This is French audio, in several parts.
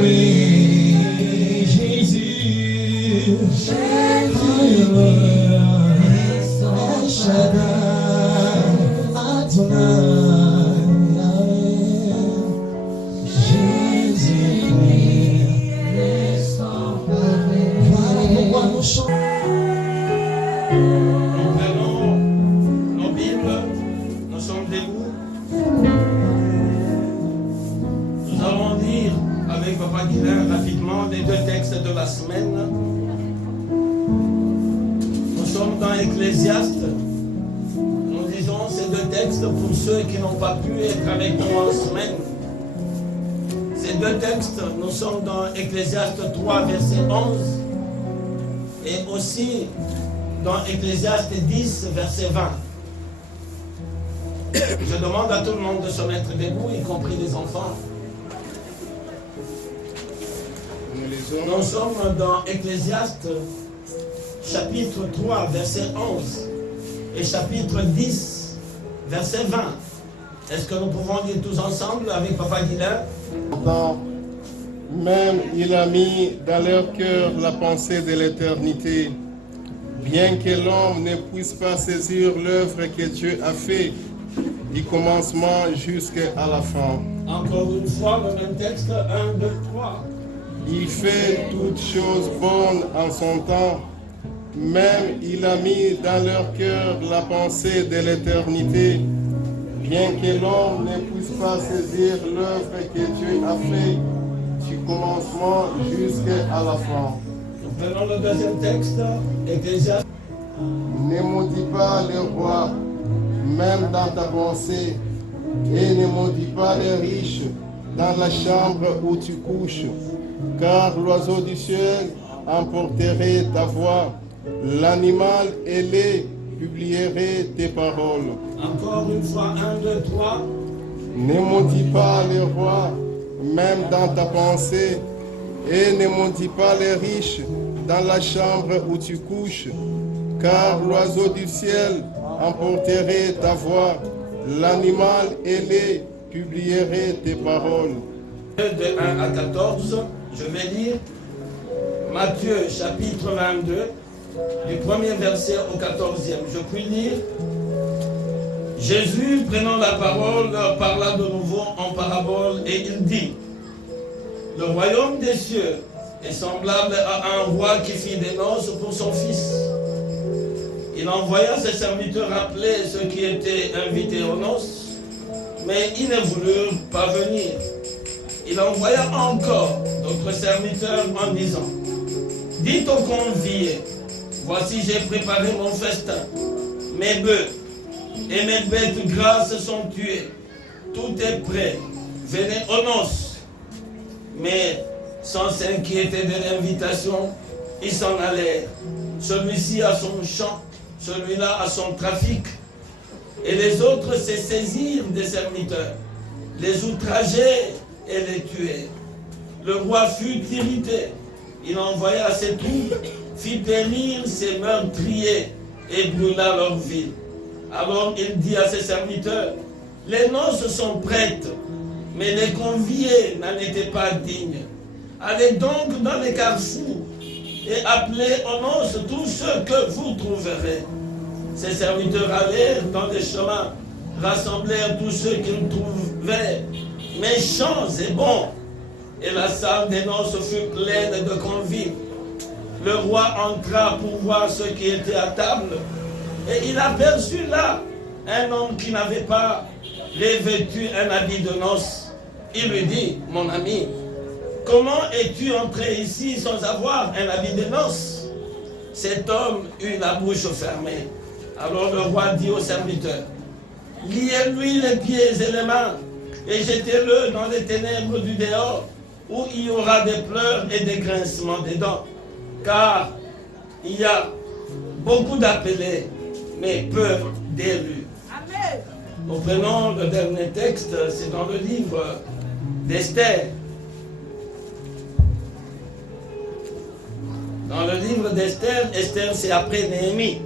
oui, Jésus, Alléluia, El Shaddai, Adonai, Jésus-Christ, voilà pourquoi nous chantons. Nous prenons nos Bibles, nous sommes debout. Nous allons lire avec Papa Guilain rapidement les deux textes de la semaine. Nous sommes dans Ecclésiaste. Nous lisons ces deux textes pour ceux qui n'ont pas pu être avec nous en semaine. Ces deux textes, nous sommes dans Ecclésiaste 3, verset 11 et aussi dans Ecclésiaste 10, verset 20. Je demande à tout le monde de se mettre debout, y compris les enfants. Nous sommes dans Ecclésiaste chapitre 3, verset 11 et chapitre 10, verset 20. Est-ce que nous pouvons lire tous ensemble avec Papa Guilain? Même il a mis dans leur cœur la pensée de l'éternité, bien que l'homme ne puisse pas saisir l'œuvre que Dieu a faite, du commencement jusqu'à la fin. Encore une fois, le même texte, 1, 2, 3. Il fait toutes choses bonnes en son temps. Même il a mis dans leur cœur la pensée de l'éternité, bien que l'homme ne puisse pas saisir l'œuvre que Dieu a faite, du commencement jusqu'à la fin. Nous prenons le deuxième texte, Ecclésiaste. Ne maudis pas le roi, même dans ta pensée, et ne maudis pas les riches dans la chambre où tu couches, car l'oiseau du ciel emporterait ta voix, l'animal ailé publierait tes paroles. Encore une fois, 1, 2, 3. Ne maudis pas le roi, même dans ta pensée, et ne maudis pas les riches dans la chambre où tu couches, car l'oiseau du ciel emporterait ta voix, l'animal ailé publierait tes paroles. De 1 à 14, je vais lire Matthieu chapitre 22, du premier verset au 14e. Je puis lire. Jésus, prenant la parole, leur parla de nouveau en parabole et il dit: le royaume des cieux est semblable à un roi qui fit des noces pour son fils. Il envoya ses serviteurs appeler ceux qui étaient invités aux noces, mais ils ne voulurent pas venir. Il envoya encore d'autres serviteurs en disant: dites aux conviés, voici j'ai préparé mon festin, mes bœufs et mes bêtes grasses sont tuées, tout est prêt, venez aux noces. Mais sans s'inquiéter de l'invitation, ils s'en allèrent, celui-ci à son champ, celui-là à son trafic, et les autres se saisirent des serviteurs, les outragèrent et les tuèrent. Le roi fut irrité, il envoya ses troupes, fit périr ses meurtriers et brûla leur ville. Alors il dit à ses serviteurs: les noces sont prêtes, mais les conviés n'en étaient pas dignes. Allez donc dans les carrefours et appelez aux noces tous ceux que vous trouverez. Ses serviteurs allèrent dans les chemins, rassemblèrent tous ceux qu'ils trouvaient méchants et bons, et la salle des noces fut pleine de convives. Le roi entra pour voir ceux qui étaient à table, et il aperçut là un homme qui n'avait pas revêtu un habit de noces. Il lui dit: mon ami, comment es-tu entré ici sans avoir un habit de noces? Cet homme eut la bouche fermée. Alors le roi dit aux serviteurs: liez-lui les pieds et les mains, et jetez-le dans les ténèbres du dehors, où il y aura des pleurs et des grincements des dents. Car il y a beaucoup d'appelés, mais peu d'élus. Amen. Nous prenons le dernier texte, c'est dans le livre d'Esther. Dans le livre d'Esther, Esther c'est après Néhémie.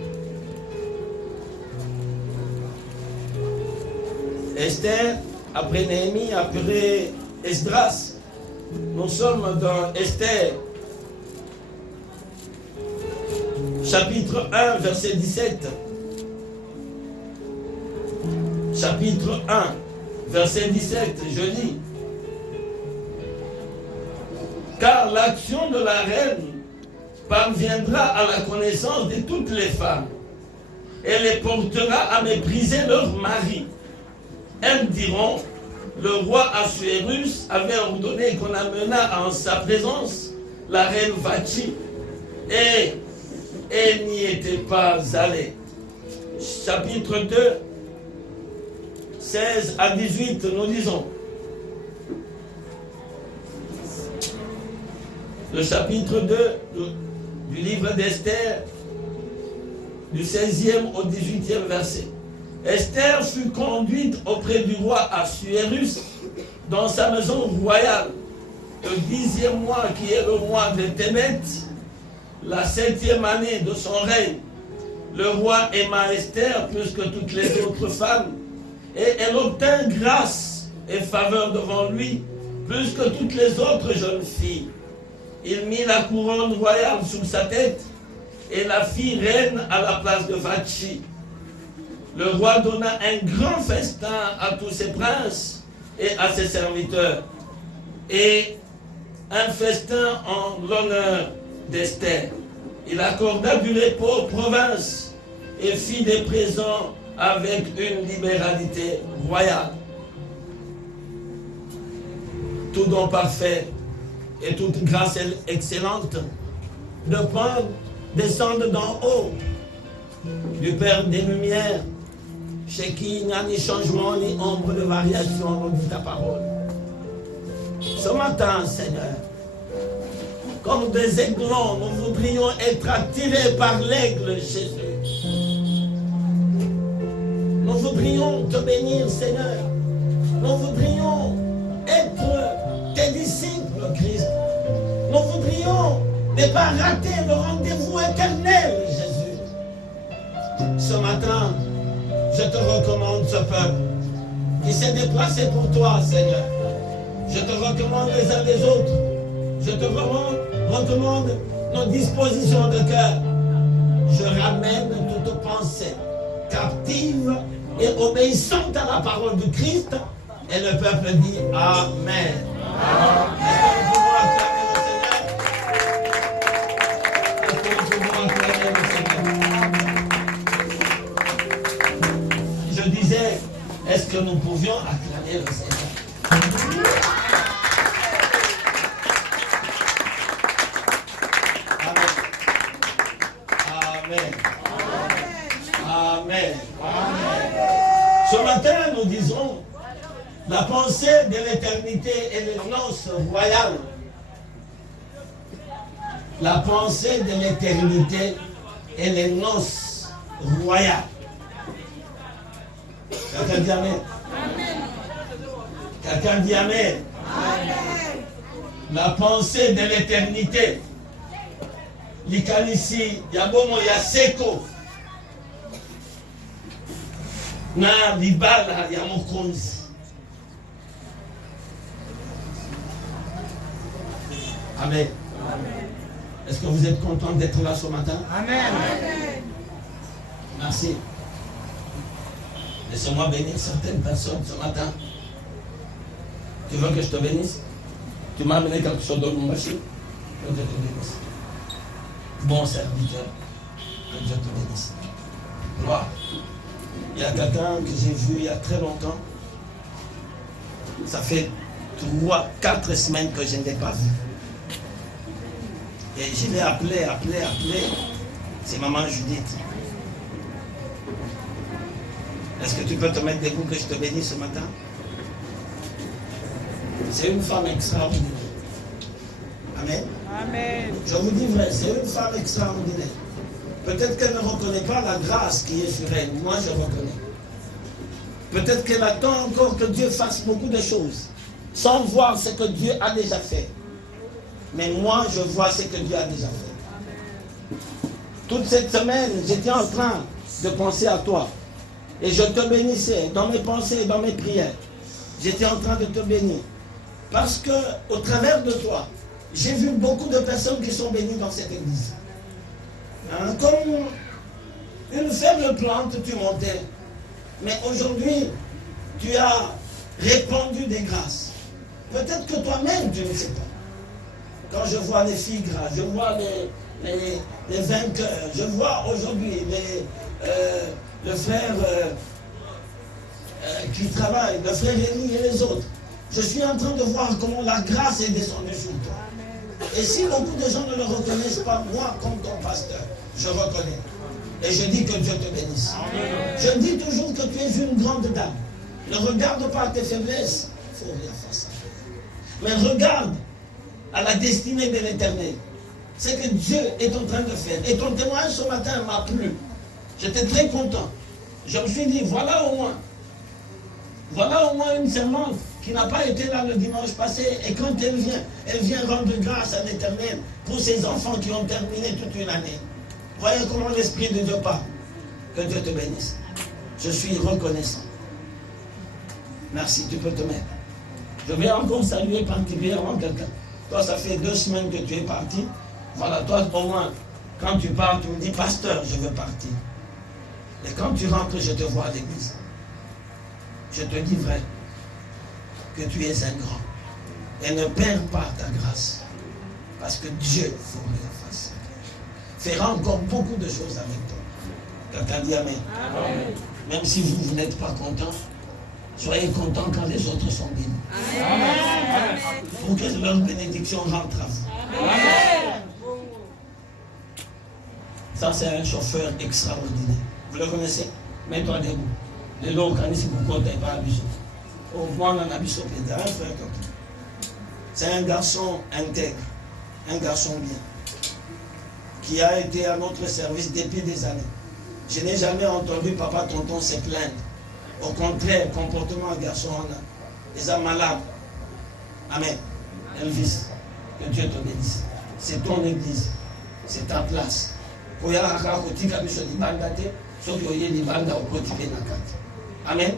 Esther, après Néhémie, après Esdras. Nous sommes dans Esther, chapitre 1, verset 17. Chapitre 1, verset 17, je lis. Car l'action de la reine parviendra à la connaissance de toutes les femmes et les portera à mépriser leur mari. Elles diront, le roi Assuérus avait ordonné qu'on amenât en sa présence la reine Vashti et elle n'y était pas allée. Chapitre 2, 16 à 18, nous lisons. Le chapitre 2 du livre d'Esther, du 16e au 18e verset. Esther fut conduite auprès du roi Assuérus dans sa maison royale. Le 10e mois, qui est le mois de Tébet, la 7e année de son règne, le roi aima Esther plus que toutes les autres femmes, et elle obtint grâce et faveur devant lui plus que toutes les autres jeunes filles. Il mit la couronne royale sur sa tête et la fit reine à la place de Vashti. Le roi donna un grand festin à tous ses princes et à ses serviteurs, et un festin en l'honneur d'Esther. Il accorda du repos aux provinces et fit des présents avec une libéralité royale. Tout don parfait et toute grâce excellente descendent d'en haut, du Père des Lumières, chez qui il n'y a ni changement ni ombre de variation, nous dit ta parole. Ce matin, Seigneur, comme des aiglons, nous voudrions être attirés par l'aigle Jésus. Nous voudrions te bénir, Seigneur. Nous voudrions être tes disciples, Christ. Nous voudrions ne pas rater le rendez-vous éternel, Jésus. Ce matin, je te recommande ce peuple qui s'est déplacé pour toi, Seigneur. Je te recommande les uns les autres. Je te recommande nos dispositions de cœur. Je ramène toute pensée captive et obéissante à la parole du Christ. Et le peuple dit Amen. Amen. Est-ce que nous pouvons acclamer le Seigneur? Je disais, est-ce que nous pouvions acclamer le Seigneur? Amen. Amen. Amen. Ce matin, nous disons la pensée de l'éternité et les noces royales. La pensée de l'éternité et les noces royales. Quelqu'un dit Amen. Quelqu'un dit Amen. Amen. La pensée de l'éternité. Likanisi, Yabomo Yaseko. Na Libala Yamokonzi. Amen. Amen. Est-ce que vous êtes content d'être là ce matin? Amen. Amen. Merci. Laissez-moi bénir certaines personnes ce matin. Tu veux que je te bénisse? Tu m'as amené quelque chose dans mon machine? Que Dieu te bénisse. Bon serviteur, que Dieu te bénisse. Gloire. Il y a quelqu'un que j'ai vu il y a très longtemps. Ça fait 3-4 semaines que je ne l'ai pas vu. Et je l'ai appelé. C'est maman Judith. Est-ce que tu peux te mettre debout que je te bénisse ce matin? C'est une femme extraordinaire. Amen. Amen. Je vous dis vrai, c'est une femme extraordinaire. Peut-être qu'elle ne reconnaît pas la grâce qui est sur elle. Moi, je reconnais. Peut-être qu'elle attend encore que Dieu fasse beaucoup de choses, sans voir ce que Dieu a déjà fait. Mais moi, je vois ce que Dieu a déjà fait. Toute cette semaine, j'étais en train de penser à toi. Et je te bénissais dans mes pensées et dans mes prières. J'étais en train de te bénir. Parce que au travers de toi, j'ai vu beaucoup de personnes qui sont bénies dans cette église. Hein, comme une faible plante, tu montais. Mais aujourd'hui, tu as répandu des grâces. Peut-être que toi-même, tu ne sais pas. Quand je vois les filles grâces, je vois les vainqueurs, je vois aujourd'hui le frère qui travaille, le frère Rémi et les autres. Je suis en train de voir comment la grâce est descendue sur toi. Et si beaucoup de gens ne le reconnaissent pas, moi, comme ton pasteur, je reconnais. Et je dis que Dieu te bénisse. Je dis toujours que tu es une grande dame. Ne regarde pas tes faiblesses. Il faut rien faire ça. Mais regarde à la destinée de l'Éternel. C'est que Dieu est en train de faire. Et ton témoignage ce matin m'a plu. J'étais très content. Je me suis dit, voilà au moins une servante qui n'a pas été là le dimanche passé. Et quand elle vient rendre grâce à l'Éternel pour ses enfants qui ont terminé toute une année. Voyez comment l'Esprit de Dieu parle. Que Dieu te bénisse. Je suis reconnaissant. Merci, tu peux te mettre. Je vais encore saluer particulièrement quelqu'un. Toi, ça fait 2 semaines que tu es parti. Voilà, toi, au moins, quand tu pars, tu me dis, pasteur, je veux partir. Et quand tu rentres, je te vois à l'église. Je te dis vrai que tu es un grand. Et ne perds pas ta grâce. Parce que Dieu, faut la face, fera encore beaucoup de choses avec toi. Quelqu'un dit Amen. Amen. Même si vous n'êtes pas content, soyez content quand les autres sont bénis. Amen. Pour que leur bénédiction rentre à vous. Amen. Ça, c'est un chauffeur extraordinaire. Vous le connaissez? Mets-toi debout. Les lots, quand ils ne sont pas abusés. Au moins, on a abusé. C'est un garçon intègre, un garçon bien, qui a été à notre service depuis des années. Je n'ai jamais entendu papa, tonton se plaindre. Au contraire, comportement garçon, ils sont malades. Amen. Elvis, que Dieu te bénisse. C'est ton église, c'est ta place. Amen.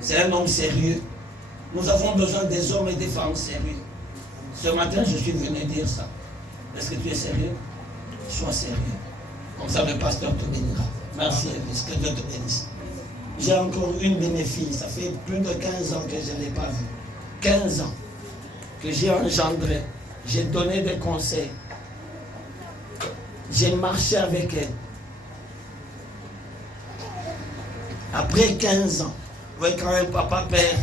C'est un homme sérieux. Nous avons besoin des hommes et des femmes sérieux. Ce matin, je suis venu dire ça. Est-ce que tu es sérieux? Sois sérieux. Comme ça, le pasteur te bénira. Merci, Elvis. Que Dieu te bénisse. J'ai encore une de mes filles. Ça fait plus de 15 ans que je ne l'ai pas vue. 15 ans que j'ai engendré. J'ai donné des conseils. J'ai marché avec elle. Après 15 ans, vous voyez quand un papa perd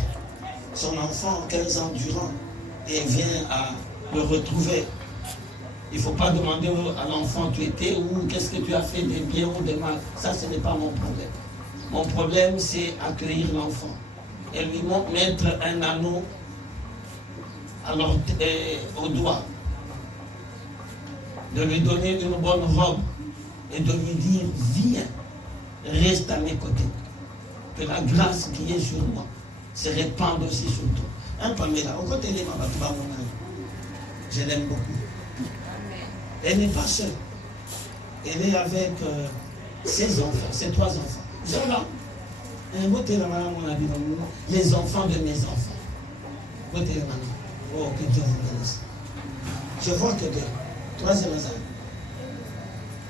son enfant 15 ans durant et vient à le retrouver. Il ne faut pas demander à l'enfant tu étais où, qu'est-ce que tu as fait de bien ou de mal. Ça, ce n'est pas mon problème. Mon problème, c'est accueillir l'enfant et lui mettre un anneau au doigt, de lui donner une bonne robe et de lui dire viens, reste à mes côtés. Que la grâce qui est sur moi se répande aussi sur toi. Un Pamela, au côté de ma papa, je l'aime beaucoup. Elle n'est pas seule. Elle est avec ses enfants, ses 3 enfants. Ils sont là. Les enfants de mes enfants. Oh, que Dieu vous bénisse. Je vois que Dieu. 3e hasard.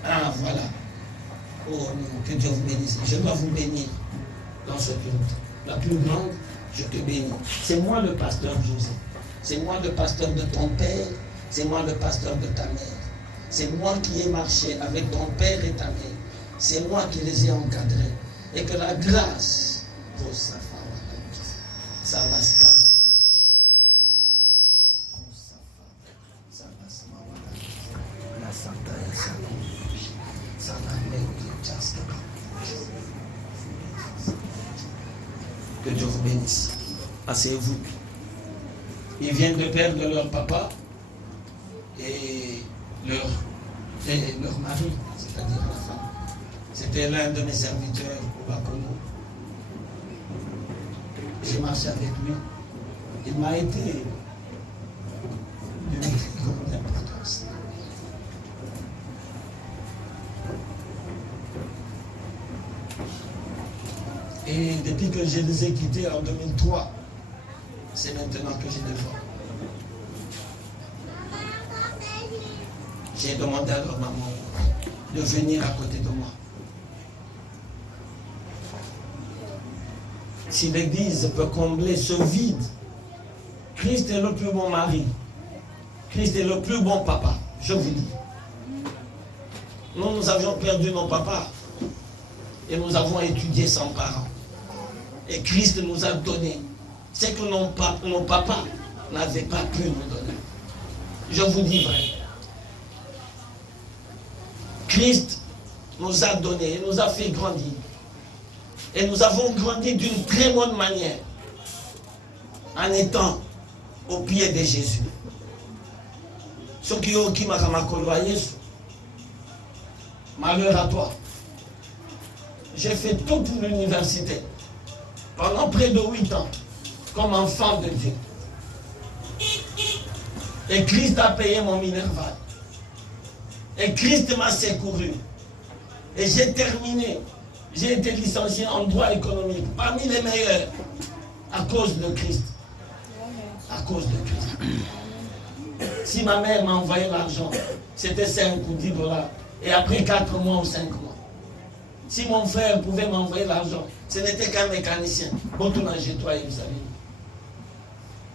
Ah, voilà. Oh non, que Dieu vous bénisse. Je dois vous bénir dans ce culte. La plus grande, je te bénis. C'est moi le pasteur José. C'est moi le pasteur de ton père. C'est moi le pasteur de ta mère. C'est moi qui ai marché avec ton père et ta mère. C'est moi qui les ai encadrés. Et que la grâce, que Dieu vous bénisse. Asseyez-vous. Ils viennent de perdre leur papa et leur mari, c'est-à-dire la femme. C'était l'un de mes serviteurs au Bakono. J'ai marché avec lui. Il m'a été d'une grande importance. Et depuis que je les ai quittés en 2003, c'est maintenant que je les vois. J'ai demandé à leur maman de venir à côté de moi. Si l'église peut combler ce vide, Christ est le plus bon mari. Christ est le plus bon papa, je vous dis. Nous avions perdu nos papas et nous avons étudié sans parents. Et Christ nous a donné ce que nos papas n'avaient pas pu nous donner. Je vous dis vrai. Christ nous a donné et nous a fait grandir. Et nous avons grandi d'une très bonne manière en étant au pied de Jésus. Ceux qui ont qui malheur à toi. J'ai fait toute l'université pendant près de 8 ans comme enfant de Dieu. Et Christ a payé mon minerval. Et Christ m'a secouru. Et j'ai terminé. J'ai été licencié en droit économique, parmi les meilleurs, à cause de Christ. À cause de Christ. Si ma mère m'a envoyé l'argent, c'était 5 ou 10 dollars. Et après 4 mois ou 5 mois. Si mon frère pouvait m'envoyer l'argent, ce n'était qu'un mécanicien.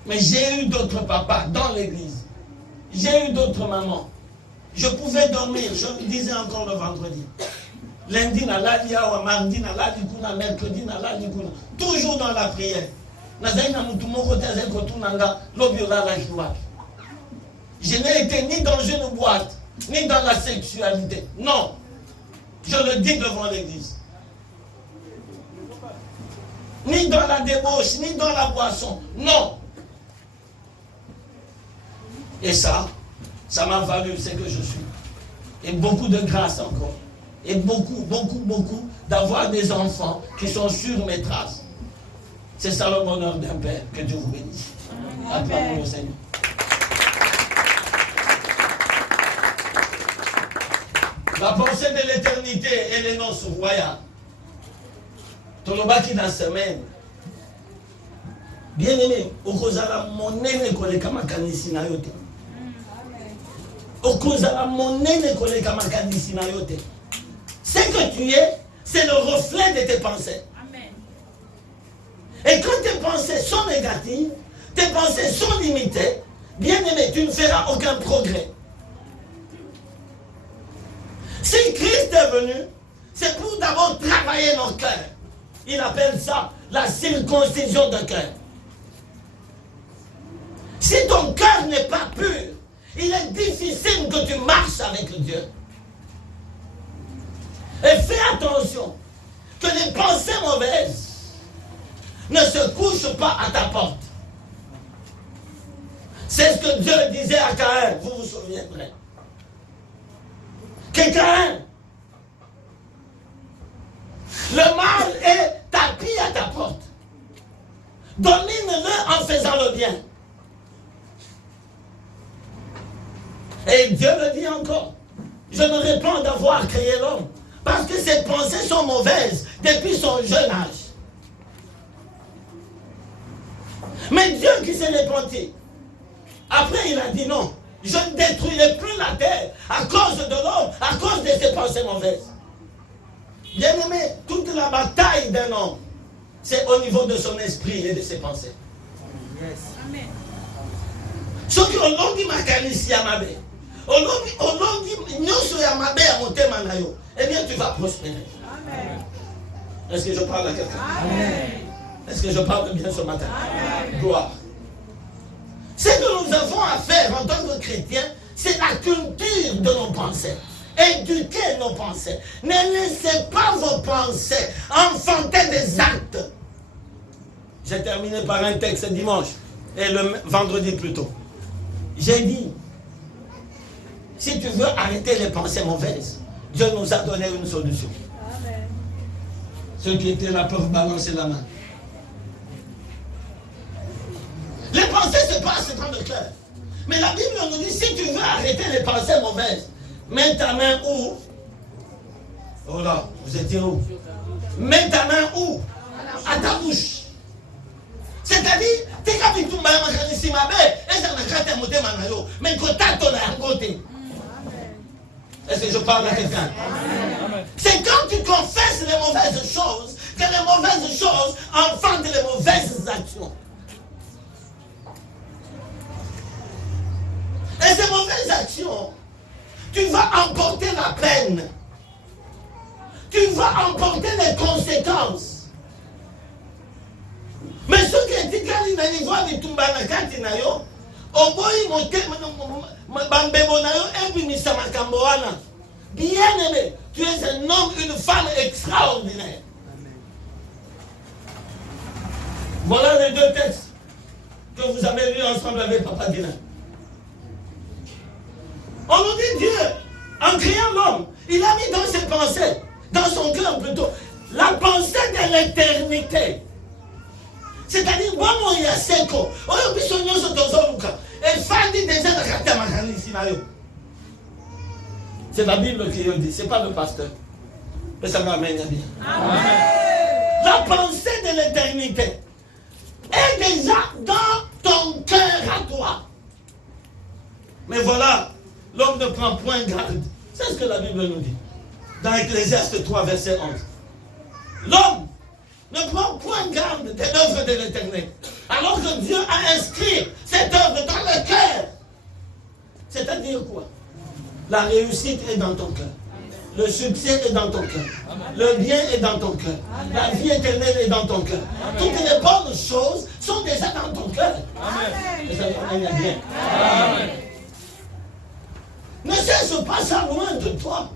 Mais j'ai eu d'autres papas dans l'église. J'ai eu d'autres mamans. Je pouvais dormir, je me disais encore le vendredi. Lundi, mardi, mercredi, toujours dans la prière. Je n'ai été ni dans une boîte, ni dans la sexualité. Non. Je le dis devant l'église. Ni dans la débauche, ni dans la boisson. Non. Et ça m'a valu ce que je suis. Et beaucoup de grâce encore. Et beaucoup d'avoir des enfants qui sont sur mes traces. C'est ça le bonheur d'un père. Que Dieu vous bénisse. Acclamons le Seigneur. La pensée de l'éternité et les noces royales. Tolobaki dans la semaine. Bien aimé, okozala monene koleka makanisi na yote. Okozala monene koleka makanisi na yote. Ce que tu es, c'est le reflet de tes pensées. Amen. Et quand tes pensées sont négatives, tes pensées sont limitées, bien aimé, tu ne feras aucun progrès. Si Christ est venu, c'est pour d'abord travailler nos cœurs. Il appelle ça la circoncision de cœur. Si ton cœur n'est pas pur, il est difficile que tu marches avec Dieu. Et fais attention que les pensées mauvaises ne se couchent pas à ta porte. C'est ce que Dieu disait à Caïn, vous vous souviendrez. Que Caïn, le mal est tapis à ta porte. Domine-le en faisant le bien. Et Dieu me dit encore, je me répands d'avoir créé l'homme. Parce que ses pensées sont mauvaises depuis son jeune âge. Mais Dieu qui s'est repenti, après il a dit non, je ne détruirai plus la terre à cause de l'homme, à cause de ses pensées mauvaises. Bien aimé, toute la bataille d'un homme, c'est au niveau de son esprit et de ses pensées. Yes. Amen. Ce que l'on dit makanisi amabe, on dit nyoso ya mabe ya motema na yo. Eh bien, tu vas prospérer. Amen. Est-ce que je parle à quelqu'un? Amen. Est-ce que je parle bien ce matin? Amen. Gloire. Ce que nous avons à faire en tant que chrétiens, c'est la culture de nos pensées. Éduquer nos pensées. Ne laissez pas vos pensées enfanter des actes. J'ai terminé par un texte dimanche et le vendredi plus tôt. J'ai dit, si tu veux arrêter les pensées mauvaises, Dieu nous a donné une solution. Amen. Ceux qui étaient là peuvent balancer la main. Les pensées se passent dans le cœur. Mais la Bible nous dit, si tu veux arrêter les pensées mauvaises, mets ta main où? Oh là, vous étiez où? Mets ta main où? À ta bouche. C'est-à-dire, tu es capable de faire ici ma belle, et ça n'a pas été monté manayo, mais que tu as ton côté. Est-ce que je parle à quelqu'un? C'est quand tu confesses les mauvaises choses que les mauvaises choses enfantent les mauvaises actions. Et ces mauvaises actions, tu vas emporter la peine. Tu vas emporter les conséquences. Mais ce qui est égal, il n'y a pas de tumbanakati na yo. Oboyi mote bambebo na yo ebimisa makambo wana. Bien-aimé, tu es un homme, une femme extraordinaire. Voilà les deux textes que vous avez lus ensemble avec Papa Dina. On nous dit Dieu, en créant l'homme, il a mis dans ses pensées, dans son cœur plutôt, la pensée de l'éternité. C'est-à-dire, bon, il y a 5 ans, on a vu son nom sur ton zoruka, et Fandi déjà dans la camarade ici. C'est la Bible qui le dit, ce n'est pas le pasteur. Mais ça va m'amener bien. La pensée de l'éternité est déjà dans ton cœur à toi. Mais voilà, l'homme ne prend point garde. C'est ce que la Bible nous dit. Dans Ecclésiaste 3, verset 11. L'homme ne prend point garde des œuvres de l'éternel. Alors que Dieu a inscrit cette œuvre dans le cœur. C'est-à-dire quoi? La réussite est dans ton cœur. Le succès est dans ton cœur. Le bien est dans ton cœur. La vie éternelle est dans ton cœur. Toutes les bonnes choses sont déjà dans ton cœur. Et ça va bien. Ne cherche pas ça loin de toi.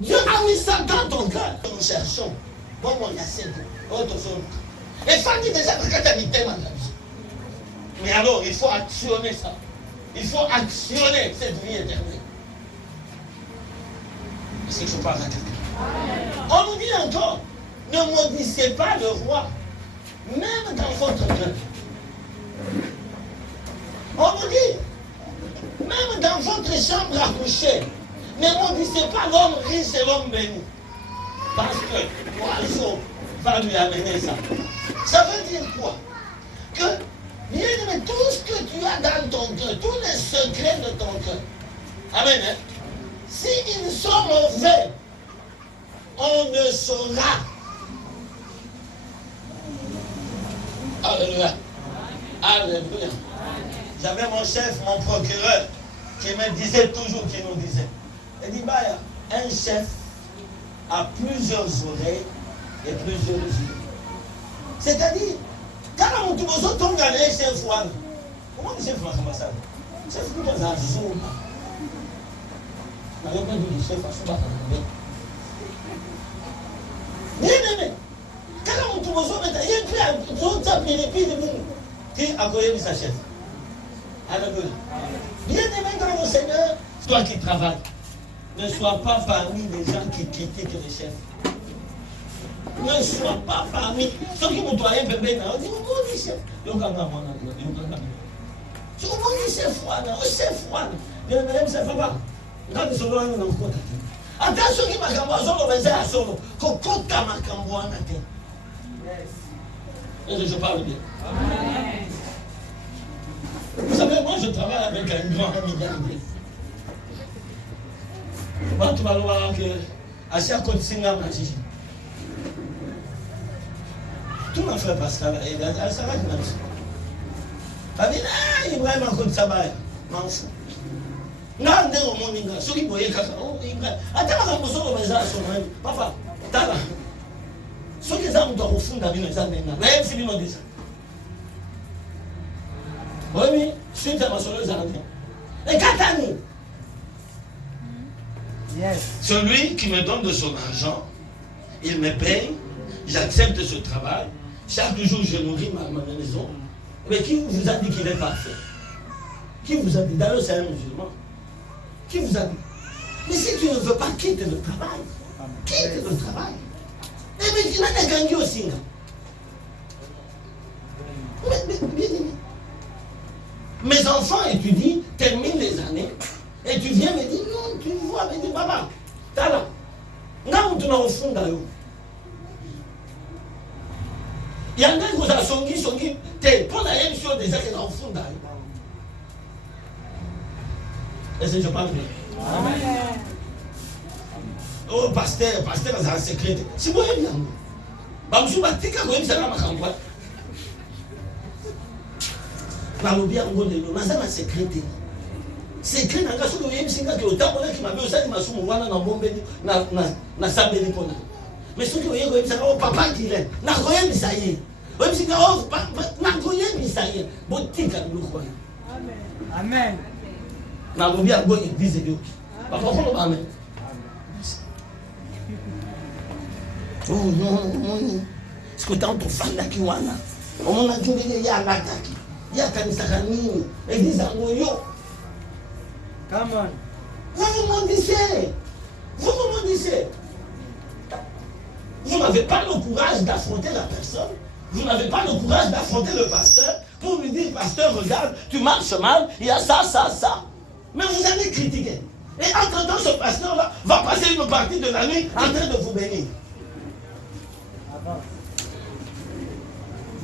Dieu a mis ça dans ton cœur. Nous cherchons. Bon, il y a 7 autre chose. Et Fanny déjà quand tu habitais ma vie. Mais alors, il faut actionner ça. Il faut actionner cette vie éternelle. Est-ce que je parle à quelqu'un? On nous dit encore, ne maudissez pas le roi, même dans votre cœur. On nous dit, même dans votre chambre à coucher, ne maudissez pas l'homme riche et l'homme béni. Parce que l'oiseau va lui amener ça. Ça veut dire quoi? Que, bien aimé, tout ce que tu as dans ton cœur, tous les secrets de ton cœur, amen, hein? S'ils sont mauvais, on ne saura. Alléluia. Alléluia. J'avais mon chef, mon procureur, qui me disait toujours, qui nous disait, il dit, bah, un chef a plusieurs oreilles et plusieurs yeux. C'est-à-dire, quand on tombe dans un chef, comment on dit chef, ça? Chef, nous avons un jour. Bien aimé, quand on trouve ça, il y a une qui a accueilli sa chef. Alléluia. Bien aimé dans le Seigneur, toi qui travailles, ne sois pas parmi les gens qui critiquent les chefs. Ne sois pas parmi ceux qui me doivent un bébé. On dit, on dit chef. Tu comprends le chef froid, le chef froid. Bien aimé, c'est pas. Attention qui m'a camboisé à solo, kokota m'a camboisé. Je parle bien. Vous savez, moi je travaille avec un grand ami d'Anglais. Moi tu vas voir que à chaque côté Singa m'a dit. Tout m'a fait Pascal, et ça va que m'a dit. Il dit, ah, Ibrahim a côté ça va, m'en fous. Nga ndenge omoni nga soki boye kaka ata makambo soko eza asomani papa tala soki eza moto akofunda bino eza ndenge nga nayebisi bino deja oyebi suite ya masolo ezala te ekatani. Celui qui me donne de son argent, il me paye, j'accepte ce travail, chaque jour je nourris ma maison. Mais qui vous a dit qu'il est parfait? Qui vous a dit? D'ailleurs c'est un musulman. Qui vous a dit? Mais si tu ne veux pas, quitte le travail. Quitte le travail. Mais il a gagné aussi. Mes enfants étudient, terminent les années, et tu viens me dire, non, tu vois, me dis, papa, t'as là. Nous, tu n'as au fond d'ailleurs. Il y a un gars qui a songi, t'es pour la même chose déjà qui est au fond d'ailleurs. Est-ce que je parle bien? Amen. Oh, pasteur, c'est un secret. Si vous voyez bien. Bamsou Batika, vous voyez, ça va marquer. Nalobi yango lelo naza na secret. Secret na ngaso ko yemi singa ke otambola ki mabe osali masumu wana na bombeli na sambeli pona. Mais soki oyeko yemi sanga o papa kile na koyebisa ye. Oyemi singa o na koyebisa ye. Botika loko. Amen. Amen. Nalobi yango église yo. Papa ko amen. Oh non. Ce que tant to fanda ki wana. O mona kindele ya lataki. Ya kanisaka nini? Église yango yo. Come on. Vous vous maudissez. Vous vous maudissez. Vous n'avez pas le courage d'affronter la personne. Vous n'avez pas le courage d'affronter le pasteur pour lui dire, pasteur, regarde, tu marches mal, il y a ça. Mais vous allez critiquer. Et entre-temps, ce pasteur-là va passer une partie de la nuit en train de vous bénir.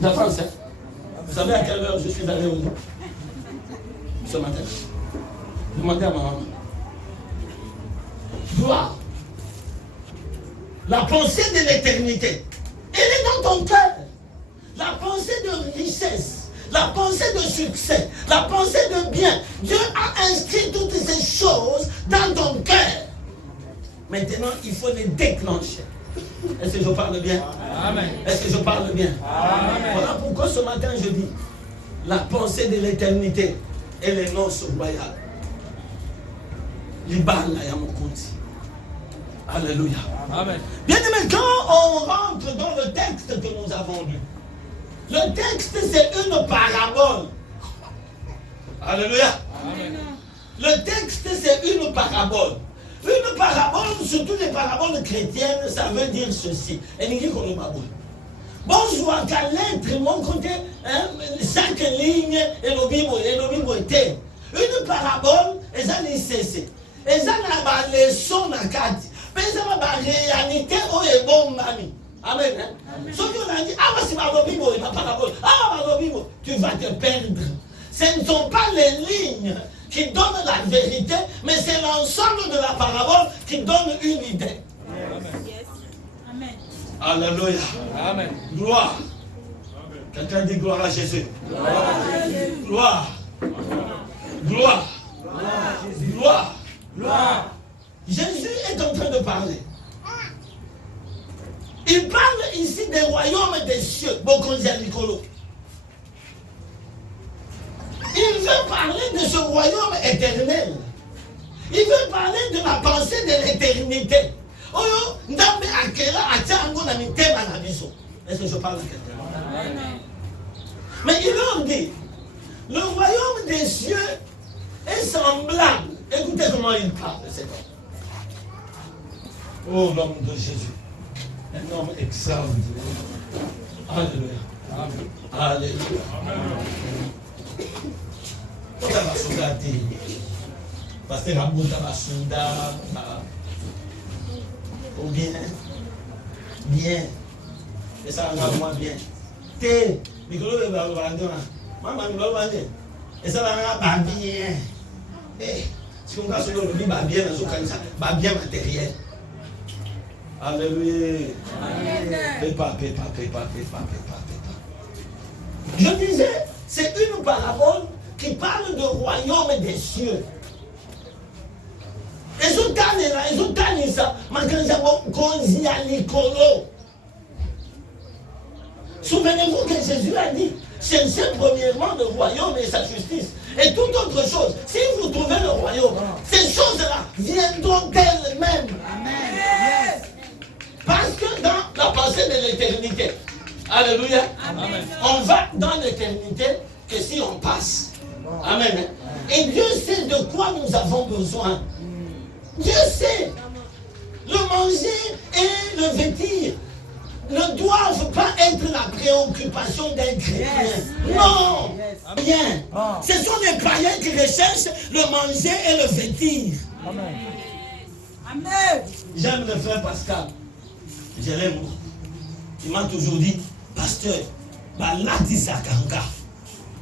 La France, hein? Vous savez à quelle heure je suis allé au lit ce matin? Demandez à ma maman. Gloire. La pensée de l'éternité, elle est dans ton cœur. La pensée de richesse, la pensée de succès, la pensée de bien. Dieu a inscrit toutes ces choses dans ton cœur. Maintenant, il faut les déclencher. Est-ce que je parle bien? Amen. Est-ce que je parle bien? Amen. Voilà pourquoi ce matin je dis, la pensée de l'éternité et les noces royales. Alléluia. Amen. Bien aimé, quand on rentre dans le texte que nous avons lu, le texte c'est une parabole. Alléluia. Amen. Le texte c'est une parabole. Une parabole, surtout les paraboles chrétiennes, ça veut dire ceci. Et nous disons qu'on est pas bon. Bonjour, qu'à l'être, mon côté, chaque ligne et le Bible était. Une parabole, et ça n'est cessé. Et ça n'a pas les sons à quatre. Mais ça n'a pas la réalité où est bon, mamie. Amen. Sauf qu'on a dit, ah, c'est ma Bible, ma parabole. Ah, ma Bible, tu vas te perdre. Ce ne sont pas les lignes qui donnent la vérité, mais c'est l'ensemble de la parabole qui donne une idée. Amen. Yes. Amen. Alléluia. Amen. Gloire. Quelqu'un dit gloire à Jésus. Gloire. Gloire. Gloire. Gloire. Jésus est en train de parler. Il parle ici des royaumes des cieux. Il veut parler de ce royaume éternel. Il veut parler de la pensée de l'éternité. Est-ce que je parle à quelqu'un? Mais il leur dit, le royaume des cieux est semblable. Écoutez comment il parle, cet homme. Oh, l'homme de Jésus. Un homme extraordinaire. Alléluia. Alléluia. Parce que la bouta va souda. Ou bien. Bien. Et ça va moins bien. Té. Micro va vendre. Maman, nous va vendre. Et ça va bien. Eh. Si on va se le dire, bien dans ce cas, bien matériel. Alléluia. Pépa. Je disais, c'est une parabole qui parle de royaume des cieux. Et ça, souvenez-vous que Jésus a dit, cherchez premièrement le royaume et sa justice. Et toute autre chose, si vous trouvez le royaume, ces choses-là viendront d'elles-mêmes. Amen. Parce que dans la pensée de l'éternité, alléluia, Amen. on va dans l'éternité que si on passe. Amen. Et Dieu sait de quoi nous avons besoin. Dieu sait. Le manger et le vêtir ne doivent pas être la préoccupation d'un chrétien. Yes. Non. Yes. Bien. Ah. Ce sont les païens qui recherchent le manger et le vêtir. Amen. Amen. J'aime le frère Pascal. Je l'aime. Il m'a toujours dit, pasteur, balati sakanga.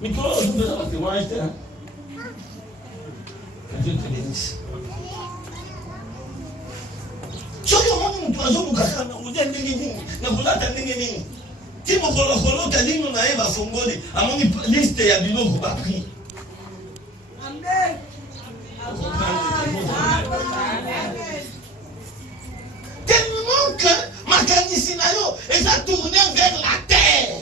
Mais comment on peut savoir que moi j'étais là? Que Dieu te bénisse. Tu mutu azoluka na kolia ndenge nini na kolata ndenge nini ti mokolo kolota lino na ye bafongoli amoni liste ya biloko bapri. Amen. Tellement que makanisi na yo eza tourné vers la terre.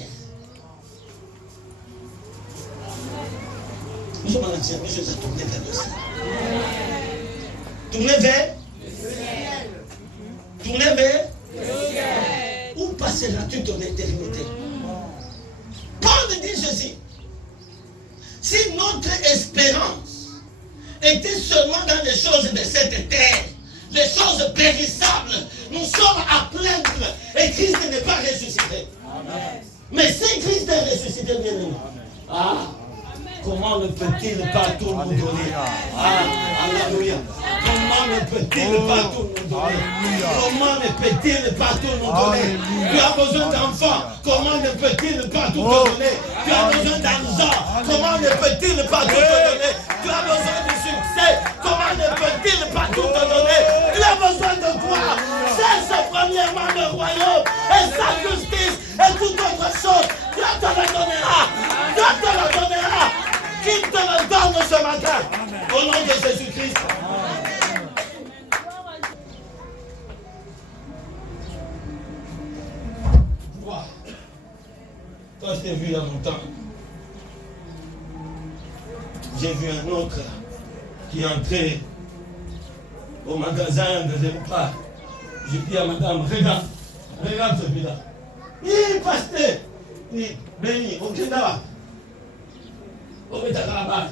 Nous sommes en train de dire que tourné vers le ciel. Tourné vers le ciel. Tourné vers le ciel. Où passeras-tu ton éternité? Paul dit ceci. Si notre espérance était seulement dans les choses de cette terre, les choses périssables, nous sommes à plaindre et Christ n'est pas ressuscité. Amen. Mais si Christ est ressuscité, bien aimé, comment ne peut-il pas tout nous donner? Alléluia. Comment ne peut-il pas tout nous donner? Comment ne peut-il pas tout nous donner? Tu as besoin d'enfants. Comment ne peut-il pas tout te donner? Tu as besoin d'argent. Comment ne peut-il pas tout te donner? Tu as besoin de succès. Comment ne peut-il pas tout te donner? Tu as besoin de quoi? Cherche premièrement le royaume et sa justice et toute autre chose. Dieu te le donnera. Dieu te le donnera. Qui te le donne ce matin? Au nom de Jésus-Christ. Wow. Quand je t'ai vu il y a longtemps, j'ai vu un autre qui est entré au magasin de Zempa. J'ai dit à madame, regarde celui-là. Il pasteur. Il dit, béni, au Kenda. Au Métacarabas.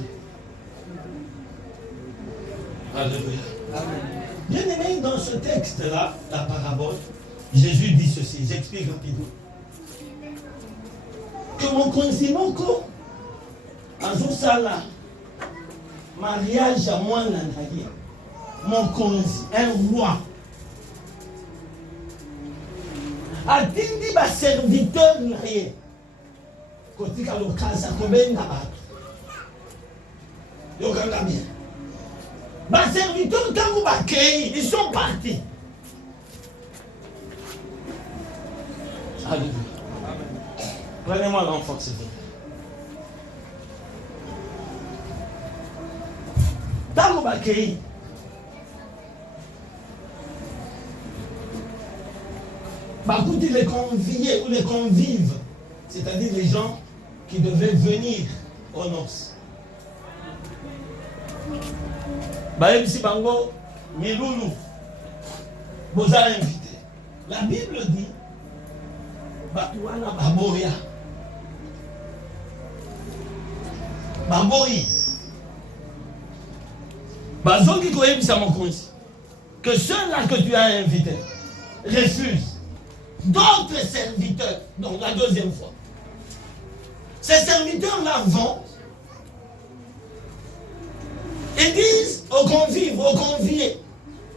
Alléluia. Bien aimé, dans ce texte-là, la parabole, Jésus dit ceci, j'explique rapidement. Que mon consimoko, un jour ça là, mariage à moi l'anaïe, mon consi, un roi, a dit ma serviteur naïe, quand il a l'occasion de benga bato, yokanga bien. Ma serviteur quand vous m'accueillez, ils sont partis. Alléluia. Prenez-moi l'enfant, s'il vous plaît. Dans le baquet, Bakoudi les conviés ou les convives, c'est-à-dire les gens qui devaient venir aux noces. Baïbsi Bango, Miloulou, Boza invité. La Bible dit, Batouana Baboria. Babori. Bazongi Koyebisa Mokonsi. Que ceux-là que tu as invités refusent. D'autres serviteurs, donc la deuxième fois. Ces serviteurs-là vont. Ils disent aux convives, aux conviés,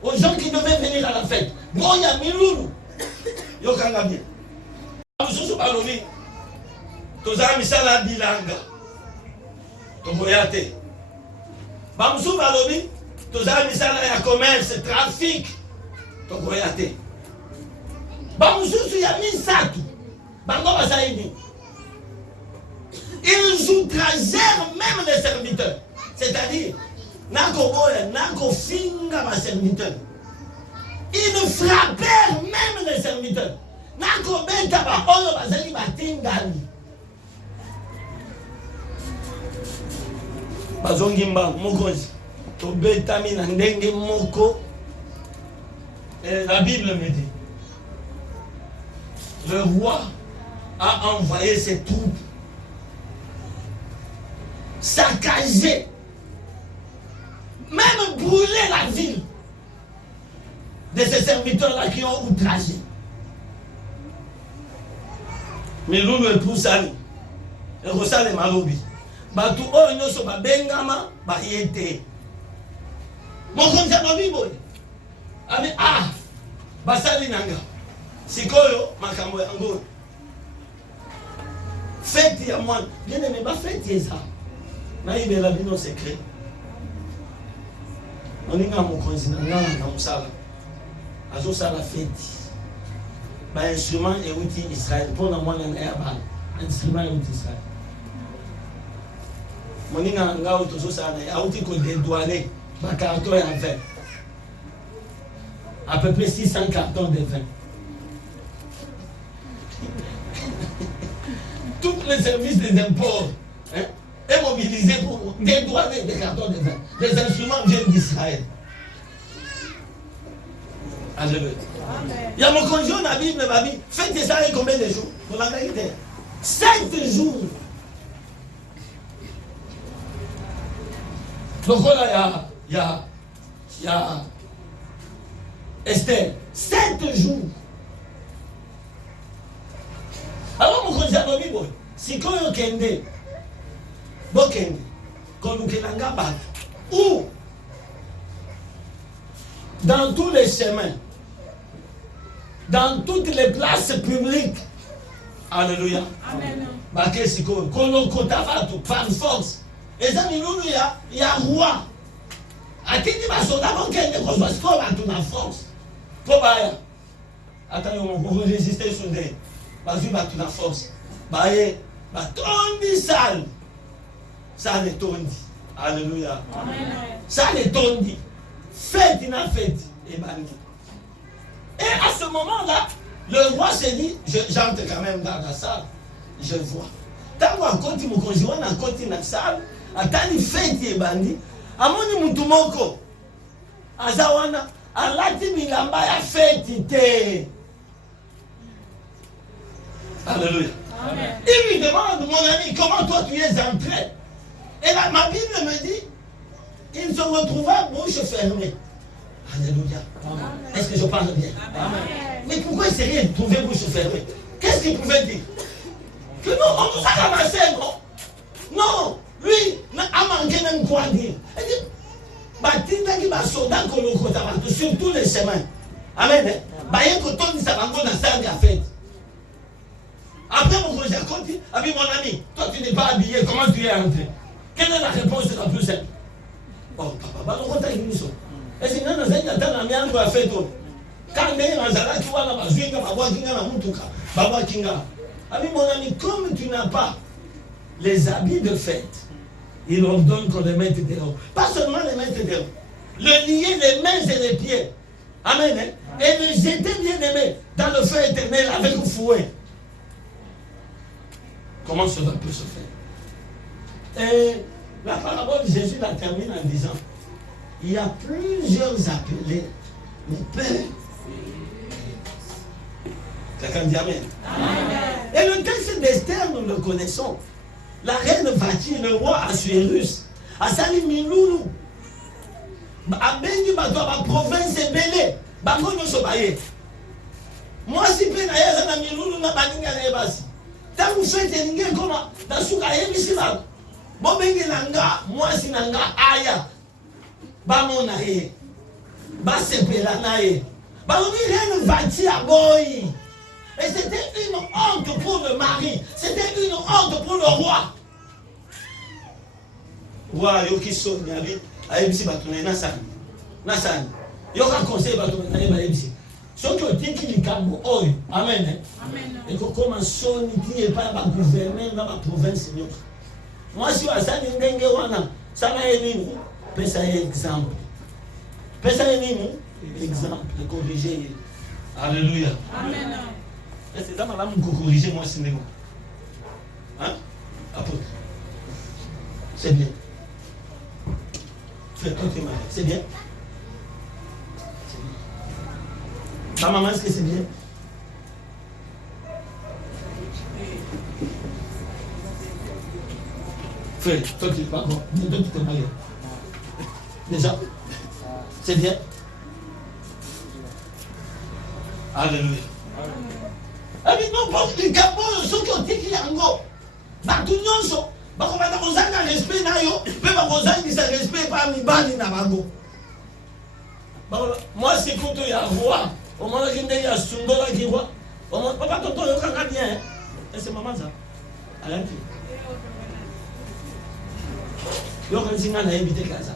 aux gens qui devaient venir à la fête, Boya Miloulou, Yokanga bien. Mususu balobi, tozala misala bilanga, tokoyate. Bamususu balobi, tozala misala ya commerce, trafic, tokoyate. Bamususu ya misatu, bango basaidi. Ils outragèrent même les serviteurs, c'est-à-dire, Nako boya, Nako finga ma serviteur. Ils frappèrent même les serviteurs. Nako beta ba oyo bazali batingani. Bazongimba mokozi. To beta mina ndenge moko. Et la Bible me dit. Le roi a envoyé ses troupes saccager, même brûler la ville de ces serviteurs-là qui ont outragé. Mais nous ne poussons et ressent les malobi. Batu o nyoso ba bengama ba yete. Mon konza no bibo. Ami basali nanga. Sikoyo makambo yango. Fête ya moi, bien aimé ba fête ça. Na ibela bino secret. Oninga mo konzi na musala. azo sala feti ba instrument et outil Israël pour na mwana na ya ba instrument et outil Israël moninga ngao tozo sala ya outil ko dédouaner ba carton en vin à peu près 600 cartons de vin. Tous les services des imports est mobilisé pour dédouaner des cartons de vin. Les instruments viennent d'Israël. Alléluia. Il y a mon conjoint dans la Bible, ma Bible. Faites ça avec combien de jours? Pour la vérité. 7 jours. Donc là, il y a Esther. 7 jours. Alors mon conjoint dans la Bible, si quand on kende, bokende, quand on kelanga bat, ou dans tous les chemins, dans toutes les places publiques. Alléluia. Amen. Baké siko, kono kotava tout par force. Et ça il y a roi. Atini basoda bokende ko siko ba tout na force. Pour baya. Attends, on va résister sur des. Parce que ba tout na force. Baye, ba tondi sale. Ça ne tondi. Alléluia. Amen. Ça ne tondi. Fête na fête et bandi. Et à ce moment-là, le roi s'est dit, j'entre quand même dans la salle, je vois. Tant qu'on continue mon conjoint, on continue dans la salle, attends il fait et bandi. Amoni mutumoko, azawana, alati bilamba ya fête te. Alléluia. Amen. Il lui demande, mon ami, comment toi tu es entré? Et là, ma Bible me dit, il se retrouva bouche fermée. Alléluia. Est-ce que je parle bien? Amen. Mais pourquoi il s'est rien trouvé bouche fermée? Qu'est-ce qu'il pouvait dire? Que non, on nous a ramassé, non? Non, lui, a manqué même quoi dire. Il dit, Batinda qui va soldat sur tous les chemins. Amen. Baye koton ça va dans la salle de la fête. Après mon projet continue, avec mon ami, toi tu n'es pas habillé, comment tu es entré? Quelle est la réponse la plus simple? Oh papa, on va une mission. Et si nous avons un ami qui a fait tout. Quand on est dans la tu vois la bazouika, la boakinga, la mutuka, baba kinga. Ami mon ami, comme tu n'as pas les habits de fête, il ordonne qu'on les mette dehors. Pas seulement les mettre dehors, le lier les mains et les pieds. Amen. Hein? Et le jeter bien aimé dans le feu éternel avec le fouet. Comment cela peut se faire? Et la parabole de Jésus la termine en disant, il y a plusieurs appelés, mais peu. Quelqu'un dit Amen. Amen. Et le texte d'Esther, nous le connaissons. La reine Vati, le roi Assuérus, Asali Miloulou, Abendi Bato, province Bélé, Bakonyo Sobaye. Moi, si peu n'a pas Miloulou, n'a pas de tant que vous faites des gens comme dans ce cas, il y a bon, moi, si nanga aya, ba mon aye, ba sepela nae, ba on rien Vati à boy. Et c'était une honte pour le mari, c'était une honte pour le roi. Roi, yoki son yabi, aïbsi batouné nasani, nasani. Yoka conseil batouné aïbsi. Ceux qui ont dit qu'il y a un Amen. Amen. Et comment son qui n'est pas gouverner dans la province. Moi, si je suis ça n'a pas ça exemple. Ça exemple, corriger. Alléluia. Amen. C'est ça, madame, que corriger moi, c'est hein? Apôtre. C'est bien. Fais tout tes mains. C'est bien. Ta maman, est-ce que c'est bien? Frère, toi tu es pas bon. Toi tu t'es marié. Déjà? C'est bien? Alléluia. Amen. Non, parce que les Gabons, ceux qui ont dit qu'il y a un go. Tout le monde, parce qu'on va dans un respect, peut pas qu'on ça respect par mi bani na bago. Moi, c'est quand il y a un roi. Au moment où il y a un sundola qui roi. Au moment où papa tonton, il y a un bien. Et c'est maman ça. Allez. Il y a un signe à éviter comme ça.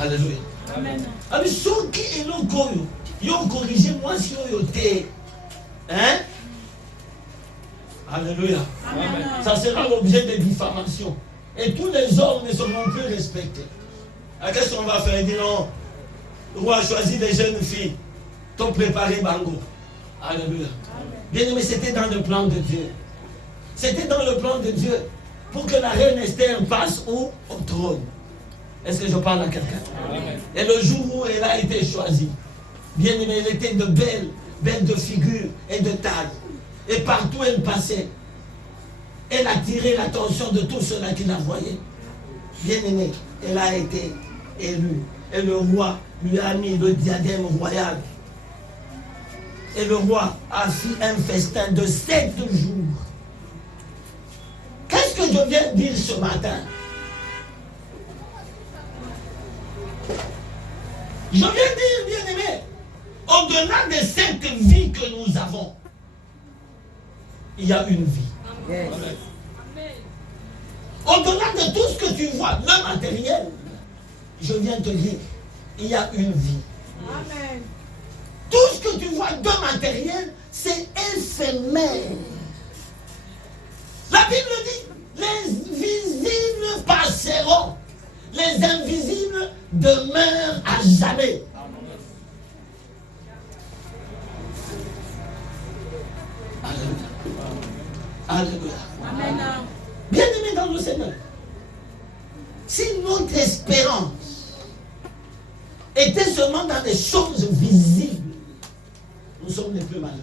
Alléluia. Alors, ceux qui ont corrigé moi si on était. Hein? Alléluia. Amen. Ça sera l'objet de diffamation. Et tous les hommes ne seront plus respectés. Alors, qu'est-ce qu'on va faire? Il dit non. Le roi a choisi des jeunes filles. T'ont préparé Bango. Alléluia. Bien aimé, c'était dans le plan de Dieu. C'était dans le plan de Dieu pour que la reine Esther passe où? Au trône. Est-ce que je parle à quelqu'un? Et le jour où elle a été choisie, bien aimé, elle était de belle de figure et de taille. Et partout elle passait, elle attirait l'attention de tous ceux-là qui la voyaient. Bien aimé, elle a été élue. Et le roi lui a mis le diadème royal. Et le roi a fait un festin de 7 jours. Qu'est-ce que je viens de dire ce matin? Je viens de dire, bien aimé, au-delà de cette vie que nous avons, il y a une vie. Yes. Au-delà de tout ce que tu vois, le matériel, je viens te dire, il y a une vie. Amen. Tout ce que tu vois de matériel, c'est éphémère. La Bible dit, les visibles passeront, les invisibles demeurent à jamais. Alléluia. Alléluia. Amen. Bien-aimés dans le Seigneur, si notre espérance était seulement dans des choses visibles, nous sommes les plus malheureux.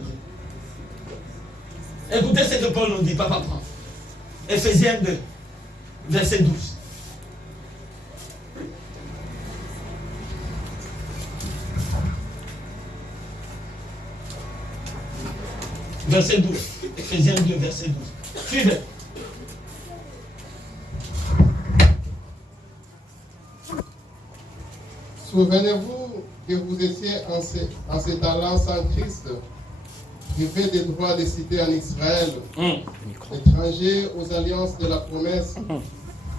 Écoutez ce que Paul nous dit, papa prend. Éphésiens 2, verset 12. Verset 12. Éphésiens 2, verset 12. Suivez. Souvenez-vous que vous étiez en ces talents sans Christ, privés des droits des cités en Israël, étrangers aux alliances de la promesse,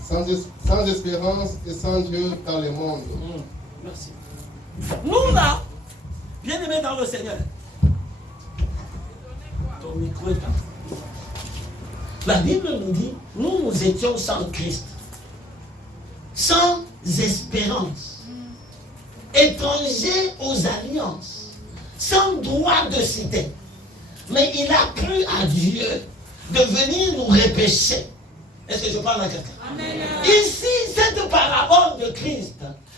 sans espérance et sans Dieu dans le monde. Merci. Nous là, bien aimés dans le Seigneur, ton micro est là. La Bible nous dit, nous étions sans Christ, sans espérance, étrangers aux alliances, sans droit de cité. Mais il a plu à Dieu de venir nous repêcher. Est-ce que je parle à quelqu'un? Ici, cette parabole de Christ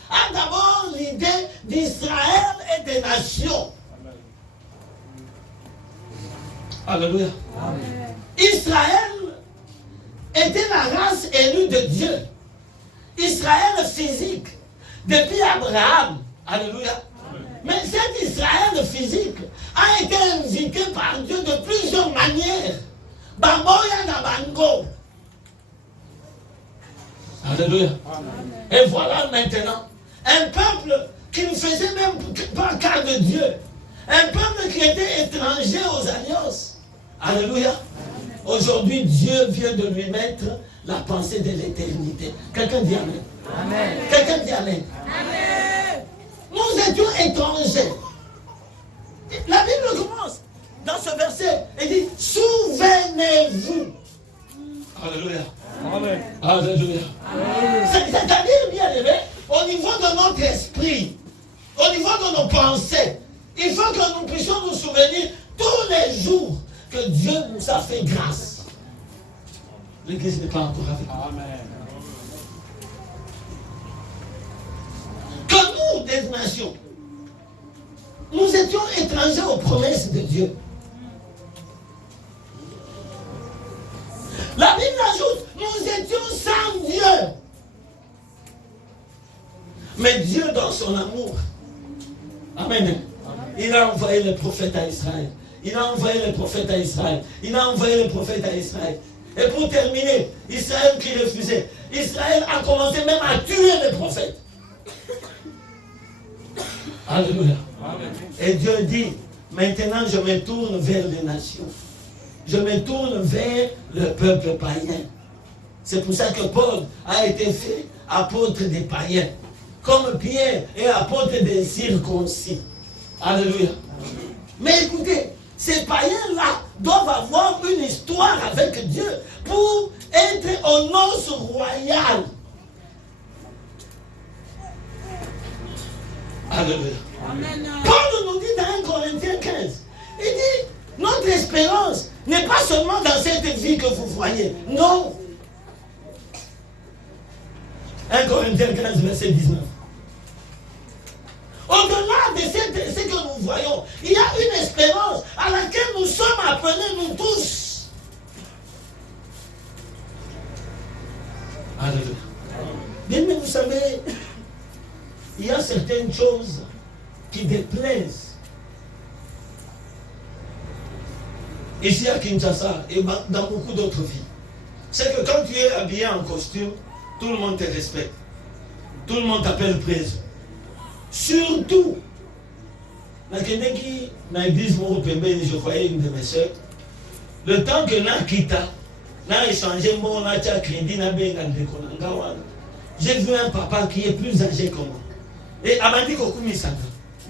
a d'abord l'idée d'Israël et des nations. Alléluia. Israël était la race élue de Dieu. Israël physique, depuis Abraham. Alléluia. Mais cet Israël physique a été invité par Dieu de plusieurs manières. Baboya Nabango. Alléluia. Et voilà maintenant un peuple qui ne faisait même pas cas de Dieu. Un peuple qui était étranger aux alliances. Alléluia. Aujourd'hui, Dieu vient de lui mettre la pensée de l'éternité. Quelqu'un dit Amen. Amen. Quelqu'un dit Amen. Amen. Nous étions étrangers. La Bible commence dans ce verset et dit, souvenez-vous. Alléluia. Amen. Alléluia. C'est-à-dire, bien aimé, au niveau de notre esprit, au niveau de nos pensées, il faut que nous puissions nous souvenir tous les jours que Dieu nous a fait grâce. L'église n'est pas encore avec nous. Amen. Que nous, des nations, nous étions étrangers aux promesses de Dieu. La Bible ajoute, nous étions sans Dieu. Mais Dieu, dans son amour, Amen, il a envoyé les prophètes à Israël. Il a envoyé les prophètes à Israël. Il a envoyé les prophètes à Israël. Et pour terminer, Israël qui refusait. Israël a commencé même à tuer les prophètes. Alléluia. Et Dieu dit, maintenant je me tourne vers les nations. Je me tourne vers le peuple païen. C'est pour ça que Paul a été fait apôtre des païens. comme Pierre est apôtre des circoncis. Alléluia. Mais écoutez, ces païens-là doivent avoir une histoire avec Dieu pour être aux noces royales. Alléluia. Amen. Paul nous dit dans 1 Corinthiens 15, il dit, notre espérance n'est pas seulement dans cette vie que vous voyez. Non. 1 Corinthiens 15, verset 19. Au-delà de ce que nous voyons, il y a une espérance à laquelle nous sommes appelés, nous tous. Alléluia. Bien, mais vous savez, il y a certaines choses qui déplaisent. Ici à Kinshasa et dans beaucoup d'autres villes. C'est que quand tu es habillé en costume, tout le monde te respecte. Tout le monde t'appelle président. Surtout, dans l'église, je voyais une de mes soeurs. Le temps que n'a quitté, n'a échangé mon crédit, j'ai vu un papa qui est plus âgé que moi. Et Amandi Kokumi Sanga.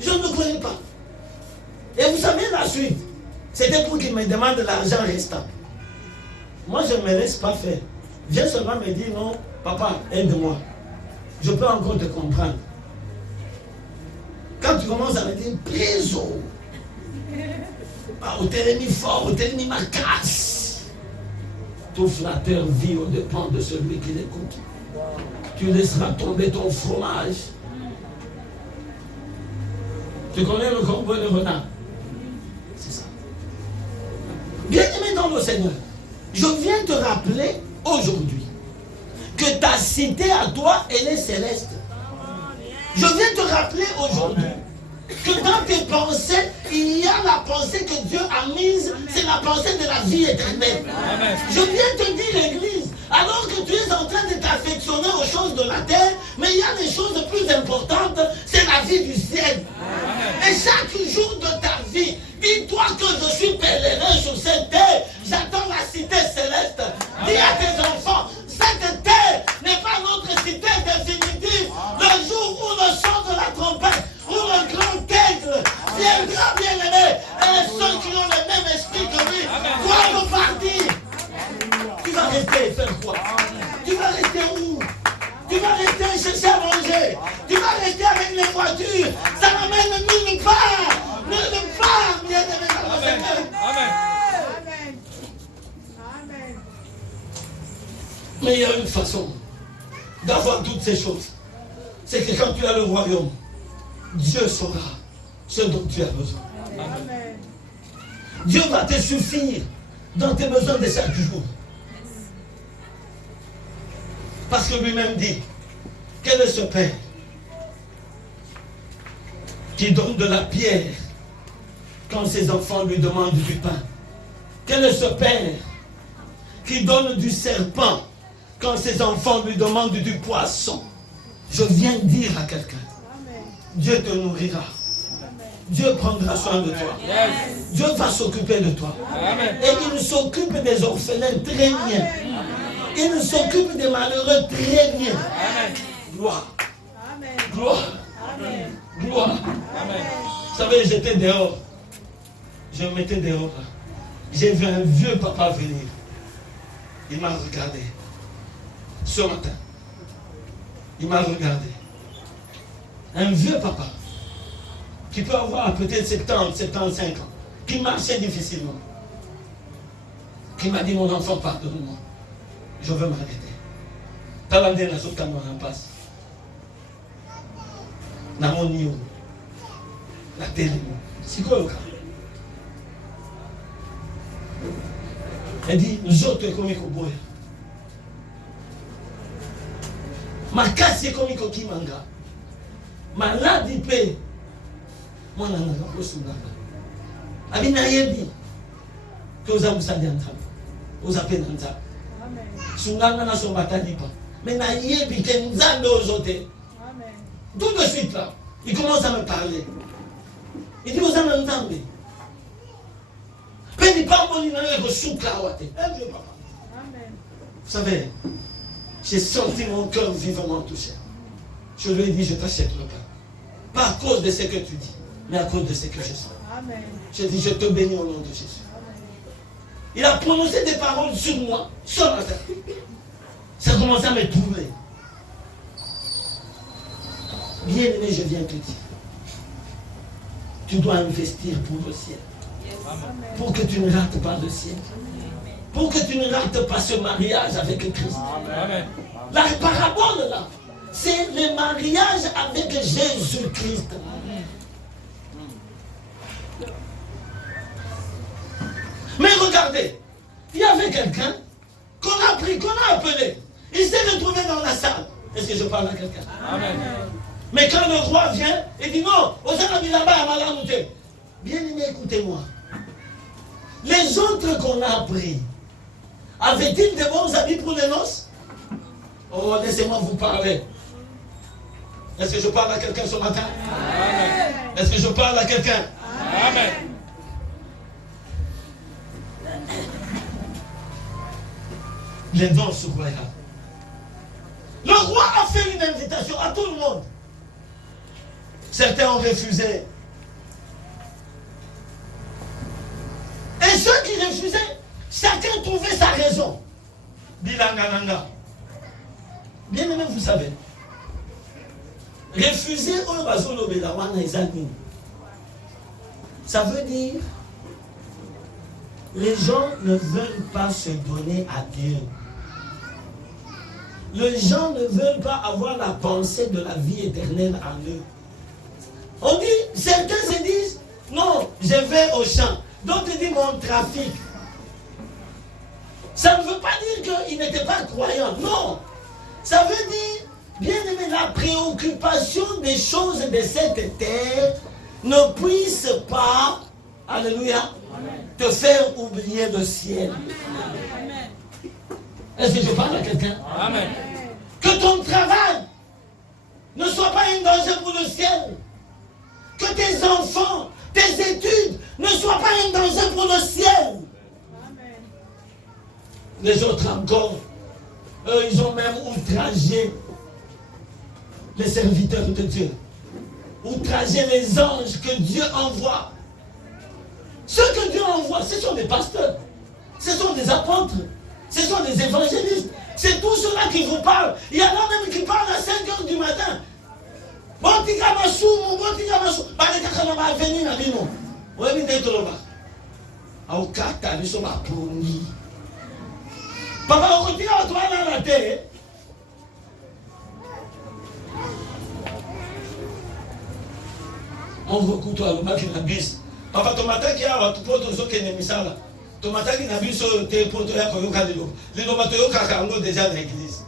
Je ne connais pas. Et vous savez la suite. C'était pour qu'il me demande l'argent restant. Moi, je ne me laisse pas faire. Viens seulement me dire non, papa, aide-moi. Je peux encore te comprendre. Quand tu commences à me dire prison, au télémi fort, au télémi ma casse, tout flatteur vit au dépens de celui qui l'écoute. Tu laisseras tomber ton fromage. Tu connais le combo de renard? C'est ça. Bien-aimé dans le Seigneur, je viens te rappeler aujourd'hui que ta cité à toi, elle est céleste. Je viens te rappeler aujourd'hui que dans tes pensées, il y a la pensée que Dieu a mise, c'est la pensée de la vie éternelle. Amen. Je viens te dire, l'Église, alors que tu es en train de t'affectionner aux choses de la terre, mais il y a des choses plus importantes, c'est la vie du ciel. Amen. Et chaque jour de ta vie, dis-toi que je suis pèlerin sur cette terre, j'attends la cité céleste. Dis à tes enfants, cette terre n'est pas notre cité définitive. Le jour où le son de la trompette, où le grand aigle viendra, bien aimé, et ceux qui ont le même esprit que lui doivent partir. Tu vas rester et faire quoi? Tu vas rester où? Tu vas rester chercher à manger. Tu vas rester avec les voitures. Ça n'amène nulle part. Nulle part, bien aimé dans le Amen. Seigneur. Amen. Amen. Amen. Mais il y a une façon d'avoir toutes ces choses. C'est que quand tu as le royaume, Dieu saura ce dont tu as besoin. Amen. Dieu va te suffire dans tes besoins de chaque jour. Parce que lui-même dit, quel est ce Père qui donne de la pierre quand ses enfants lui demandent du pain? Quel est ce Père qui donne du serpent quand ses enfants lui demandent du poisson? Je viens dire à quelqu'un, Amen. Dieu te nourrira. Dieu prendra soin de toi. Yes. Dieu va s'occuper de toi. Amen. Et il s'occupe des orphelins très bien. Il s'occupe des malheureux très bien. Amen. Gloire, Amen. gloire, Amen. gloire. Amen. Vous savez, j'étais dehors. Je me mettais dehors. Là. J'ai vu un vieux papa venir. Il m'a regardé. Ce matin. Il m'a regardé. Un vieux papa. Qui peut avoir peut-être 70, 75 ans. Qui marchait difficilement. Qui m'a dit, mon enfant, pardonne-moi. Je veux m'arrêter. Talandé na sauté dans la passe. Na mon niveau. La télé. C'est quoi le cas? Elle dit, nous autres comme Koboya. Ma casse est comme Kimanga. Ma ladi paix. Moi, je n'ai pas soudain. Abina yebi. Que vous avez dit en train. Vous avez dit en train. Amen. Sunganga na sombata lipa. Mais na yebi que nous avons aux autres. Amen. Tout de suite là, il commence à me parler. Il dit, vous avez entendu. Mais il parle mon nom et reçoit la ouate. Amen. Vous savez, j'ai senti mon cœur vivement touché. Je lui ai dit, je t'achète le pain. Pas à cause de ce que tu dis, mais à cause de ce que je sens. Amen. J'ai dit, je te bénis au nom de Jésus. Il a prononcé des paroles sur moi, ce matin. Ça a commencé à me trouver. Bien-aimé, je viens te dire. Tu dois investir pour le ciel. Pour que tu ne rates pas le ciel. Pour que tu ne rates pas ce mariage avec Christ. Amen. La parabole là, c'est le mariage avec Jésus-Christ. Mais regardez, il y avait quelqu'un qu'on a pris, qu'on a appelé. Il s'est retrouvé dans la salle. Est-ce que je parle à quelqu'un? Amen. Mais quand le roi vient, il dit non, bien aimé, écoutez-moi. Les autres qu'on a pris, avaient-ils de bons habits pour les noces? Oh, laissez-moi vous parler. Est-ce que je parle à quelqu'un ce matin? Amen. Est-ce que je parle à quelqu'un? Amen. Les noces royales. Le roi a fait une invitation à tout le monde. Certains ont refusé. Et ceux qui refusaient, chacun trouvait sa raison. Bilangananga. Bien aimé, vous savez. Refuser ça veut dire les gens ne veulent pas se donner à Dieu. Les gens ne veulent pas avoir la pensée de la vie éternelle en eux. On dit, certains se disent, non, je vais au champ. D'autres disent mon trafic. Ça ne veut pas dire qu'ils n'étaient pas croyants. Non. Ça veut dire, bien aimé, la préoccupation des choses de cette terre ne puisse pas, alléluia, te faire oublier le ciel. Est-ce que je parle à quelqu'un? Amen. Que ton travail ne soit pas un danger pour le ciel. Que tes enfants, tes études ne soient pas un danger pour le ciel. Les autres encore, eux, ils ont même outragé les serviteurs de Dieu. Outragé les anges que Dieu envoie. Ceux que Dieu envoie, ce sont des pasteurs. Ce sont des apôtres. Ce sont des évangélistes. C'est tout cela qui vous parle. Il y en a même qui parlent à 5 heures du matin. Bon, tu vas m'assumer, bon, tu vas m'assumer. Tu vas venir à Bino. Oui, mais tu vas venir. Au Kata, nous sommes à Pouni. Papa, on continue à toi dans la terre. On recoute toi le bac na bis. Papa, ton matin qui a tout pour tous qui n'est pas là. Ton matin qui n'a vu sur tes potes là pour yoka lilo. Lilo batoyo kakango déjà dans l'église.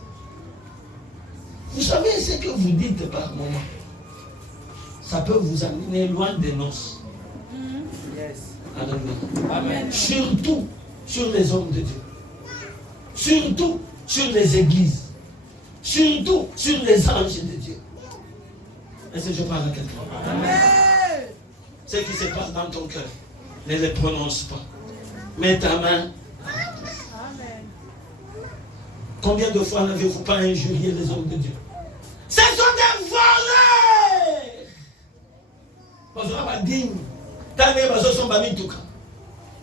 Vous savez ce que vous dites par moment. Ça peut vous amener loin des noces. Alléluia. Amen. Surtout sur les hommes de Dieu. Surtout sur les églises. Surtout sur les anges de Dieu. Est-ce que je parle à quelqu'un? Amen. Ce qui se passe dans ton cœur, ne les prononce pas. Mets ta main. Amen. Combien de fois n'avez-vous pas injurié les hommes de Dieu? Ce sont des voleurs! Parce qu'on va dire,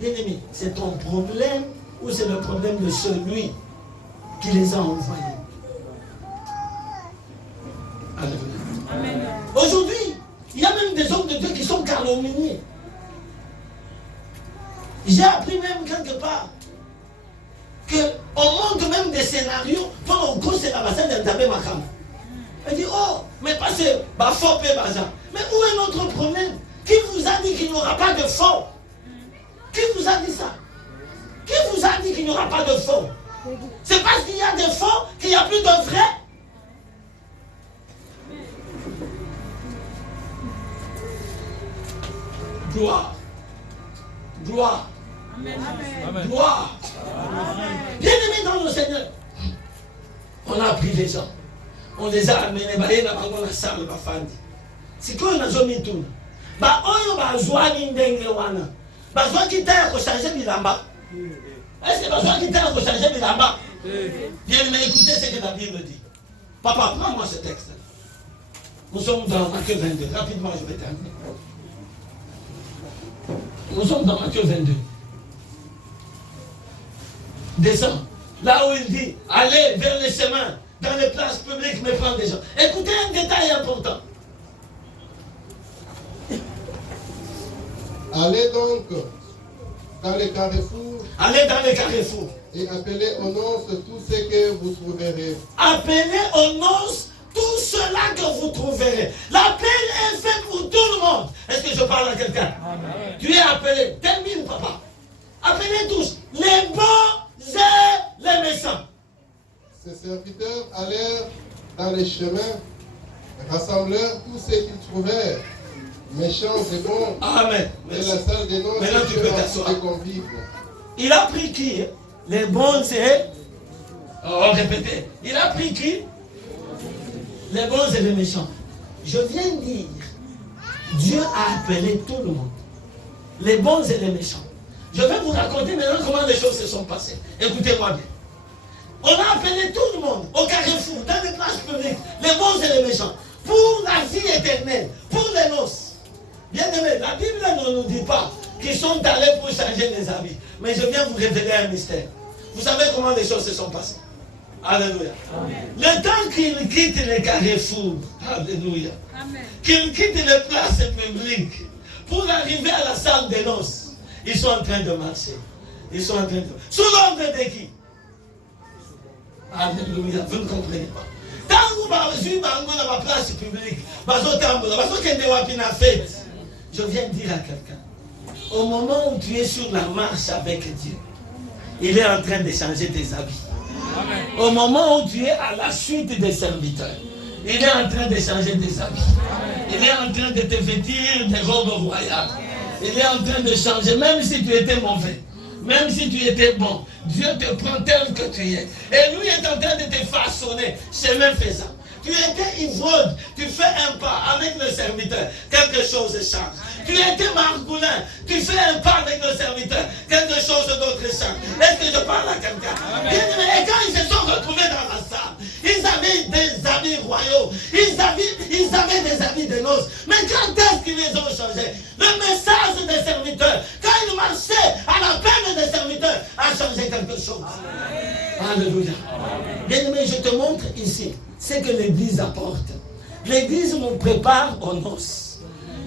bien-aimé, c'est ton problème ou c'est le problème de celui qui les a envoyés? Alléluia. Amen. Aujourd'hui, il y a même des hommes de Dieu qui sont calomniés. J'ai appris même quelque part qu'on montre même des scénarios pour qu'on cause la base d'Antabé Makam. Elle dit, oh, mais pas c'est faux et bazar. Mais où est notre problème? Qui vous a dit qu'il n'y aura pas de faux? Qui vous a dit ça? Qui vous a dit qu'il n'y aura pas de faux? C'est parce qu'il y a des faux qu'il n'y a plus de vrais? Gloire. Gloire. Amen. Gloire. Bien-aimés dans le Seigneur, on a pris les gens. On les a amenés dans la salle. C'est quoi la zone tout? Bah, on a besoin d'un wana. Besoin qui t'a changer bilamba. Est-ce que besoin qui t'a changer bilamba? Bien-aimés, écoutez ce que la Bible dit. Papa, prends-moi ce texte. Nous sommes dans Matthieu 22. Rapidement, je vais terminer. Nous sommes dans Matthieu 22. Descends. Là où il dit, allez vers les chemins, dans les places publiques, mais prendre des gens. Écoutez un détail important. Allez donc dans les carrefours. Allez dans les carrefours. Et appelez aux noces tout ce que vous trouverez. Appelez aux noces tout cela que vous trouverez. L'appel est fait pour tout le monde. Est-ce que je parle à quelqu'un? Tu es appelé. Termine, papa. Appelez tous. Les bons et les méchants. Ces serviteurs allèrent dans les chemins, rassemblèrent tout ce qu'ils trouvèrent, méchants et bons. Amen. Et la salle des noces Maintenant, tu peux fut t'asseoir. remplie de convives. Il a pris qui? Les bons et... Oh, répétez. Il a pris qui? Les bons et les méchants. Je viens de dire, Dieu a appelé tout le monde. Les bons et les méchants. Je vais vous raconter maintenant comment les choses se sont passées. Écoutez-moi bien. On a appelé tout le monde au carrefour, dans les places publiques, les bons et les méchants, pour la vie éternelle, pour les noces. Bien aimé, la Bible ne nous dit pas qu'ils sont allés pour changer les habits. Mais je viens vous révéler un mystère. Vous savez comment les choses se sont passées. Alléluia. Amen. Le temps qu'ils quittent les carrefours, alléluia, qu'ils quittent les places publiques pour arriver à la salle des noces, ils sont en train de marcher. Ils sont en train de... Sous l'ordre de qui? Alléluia, vous ne comprenez pas. Tant que vous avez dans ma place publique, je viens dire à quelqu'un, au moment où tu es sur la marche avec Dieu, il est en train de changer tes habits. Amen. Au moment où tu es à la suite des serviteurs, il est en train de changer tes habits. Amen. Il est en train de te vêtir des robes royales. Il est en train de changer, même si tu étais mauvais. Même si tu étais bon, Dieu te prend tel que tu es. Et lui est en train de te façonner, chemin faisant. Tu étais ivrogne, tu fais un pas avec le serviteur, quelque chose change. Tu étais margoulin, tu fais un pas avec le serviteur, quelque chose d'autre change. Est-ce que je parle à quelqu'un? Et quand ils se sont retrouvés dans la salle, ils avaient des habits royaux, ils avaient des habits de noces. Mais quand est-ce qu'ils les ont changés? Le message des serviteurs, quand ils marchaient à la peine des serviteurs, a changé quelque chose. Alléluia. Bien-aimé, je te montre ici ce que l'Église apporte. L'Église nous prépare aux noces.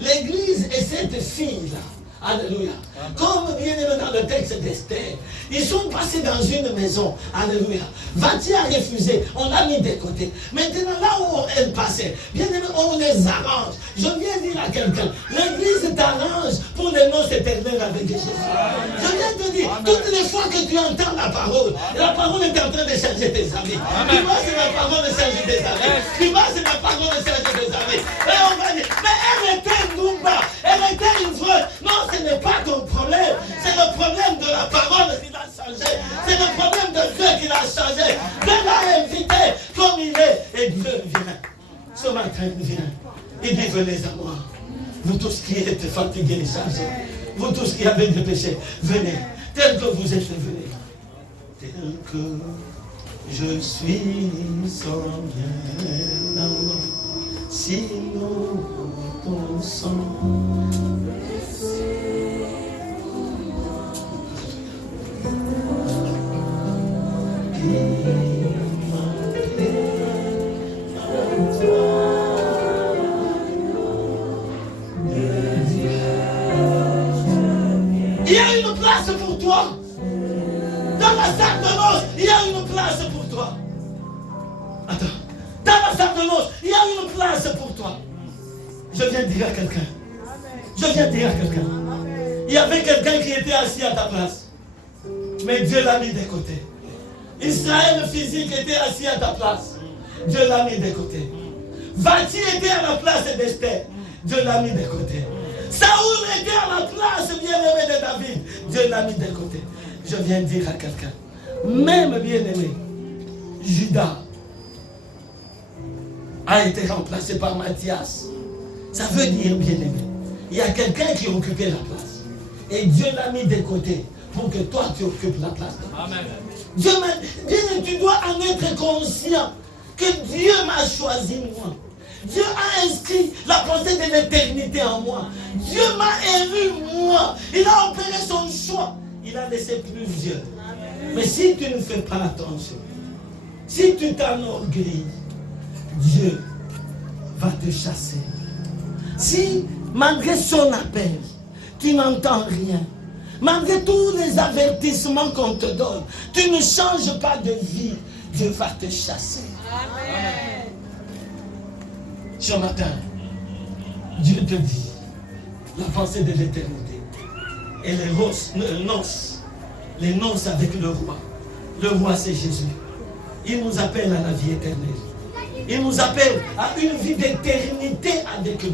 L'Église est cette fille-là. Alléluia. Comme bien aimé dans le texte d'Esther, ils sont passés dans une maison. Alléluia. Vati a refusé, on l'a mis de côté. Maintenant, là où elle passait, bien aimé, on les arrange. Je viens dire à quelqu'un, l'Église t'arrange pour les noces éternelles avec Jésus. Je viens te dire, toutes les fois que tu entends la parole est en train de changer tes amis. Tu vois, c'est la parole de changer tes amis. Tu vois, c'est la parole de changer tes amis. Et on va dire, mais elle était Noumba, elle était une vraie. Non, ce n'est pas ton problème. C'est le problème de la parole qui l'a changé. C'est le problème de Dieu qui l'a changé. Dieu l'a invité comme il est. Et Dieu vient. Ce matin, il vient. Il dit, venez à moi. Vous tous qui êtes fatigués et chargés. Vous tous qui avez des péchés, venez. Tel que vous êtes, venez. Tel que je suis sans bien amour. Si nous pensons. Il y a une place pour toi. Dans la salle de noces, il y a une place pour toi. Attends. Dans la salle de noces, il y a une place pour toi. Je viens dire à quelqu'un. Je viens dire à quelqu'un. Il y avait quelqu'un qui était assis à ta place. Mais Dieu l'a mis de côté. Israël physique était assis à ta place. Dieu l'a mis de côté. Vati était à la place d'Esther. Dieu l'a mis de côté. Saoul était à la place bien-aimé de David. Dieu l'a mis de côté. Je viens dire à quelqu'un. Même bien-aimé, Judas a été remplacé par Matthias. Ça veut dire bien-aimé. Il y a quelqu'un qui occupait la place. Et Dieu l'a mis de côté pour que toi tu occupes la place. Amen. Dieu m'a dit, tu dois en être conscient que Dieu m'a choisi moi. Dieu a inscrit la pensée de l'éternité en moi. Dieu m'a élu, moi. Il a opéré son choix. Il a laissé plusieurs. Mais si tu ne fais pas attention, si tu t'enorgueillis, Dieu va te chasser. Si, malgré son appel, tu n'entends rien, malgré tous les avertissements qu'on te donne, tu ne changes pas de vie, Dieu va te chasser. Amen. Ce matin, Dieu te dit la pensée de l'éternité et les noces avec le roi. Le roi, c'est Jésus. Il nous appelle à la vie éternelle. Il nous appelle à une vie d'éternité avec lui.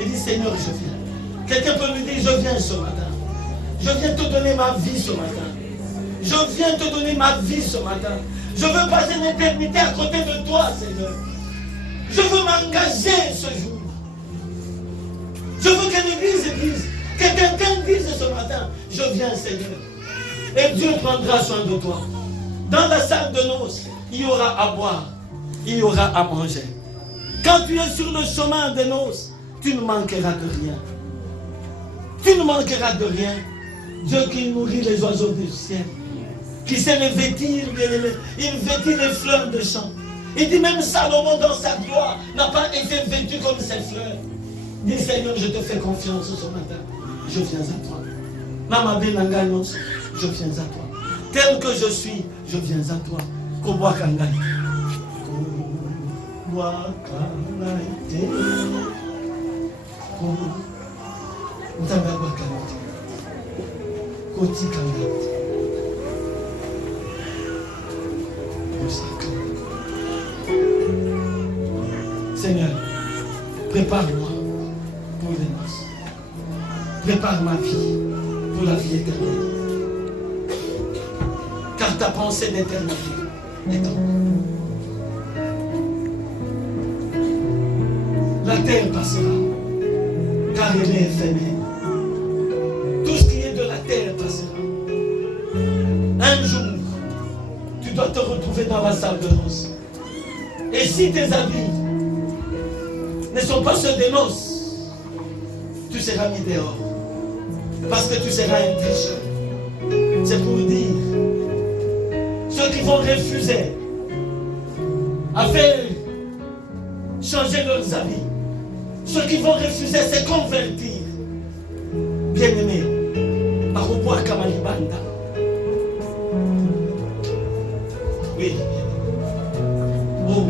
Il dit, Seigneur, je viens. Quelqu'un peut lui dire, je viens ce matin. Je viens te donner ma vie ce matin. Je viens te donner ma vie ce matin. Je veux passer une éternité à côté de toi, Seigneur. Je veux m'engager ce jour. Je veux que l'Église dise, que quelqu'un dise ce matin, je viens, Seigneur. Et Dieu prendra soin de toi. Dans la salle de noces, il y aura à boire, il y aura à manger. Quand tu es sur le chemin des noces, tu ne manqueras de rien. Tu ne manqueras de rien. Dieu qui nourrit les oiseaux du ciel, qui sait les vêtir, il vêtit les fleurs de champ. Il dit même Salomon dans sa gloire n'a pas été vêtu comme ces fleurs. Dis Seigneur, je te fais confiance ce matin. Je viens à toi. Mama Benanganos, je viens à toi. Tel que je suis, je viens à toi. Koboa Kangai. Koboa Kangai. Koboa Kangai. Koti Kangai. Seigneur, prépare-moi pour les noces. Prépare ma vie pour la vie éternelle. Car ta pensée d'éternité est en moi. La terre passera, car elle est éphémère. Tout ce qui est de la terre passera. Un jour, tu dois te retrouver dans la salle de noces. Et si tes habits ne sont pas ceux des noces, tu seras mis dehors. Parce que tu seras un tricheur. C'est pour dire, ceux qui vont refuser à faire changer leurs habits, ceux qui vont refuser à se convertir, bien-aimés, par au bois Kamalibanda. Oui. Oh.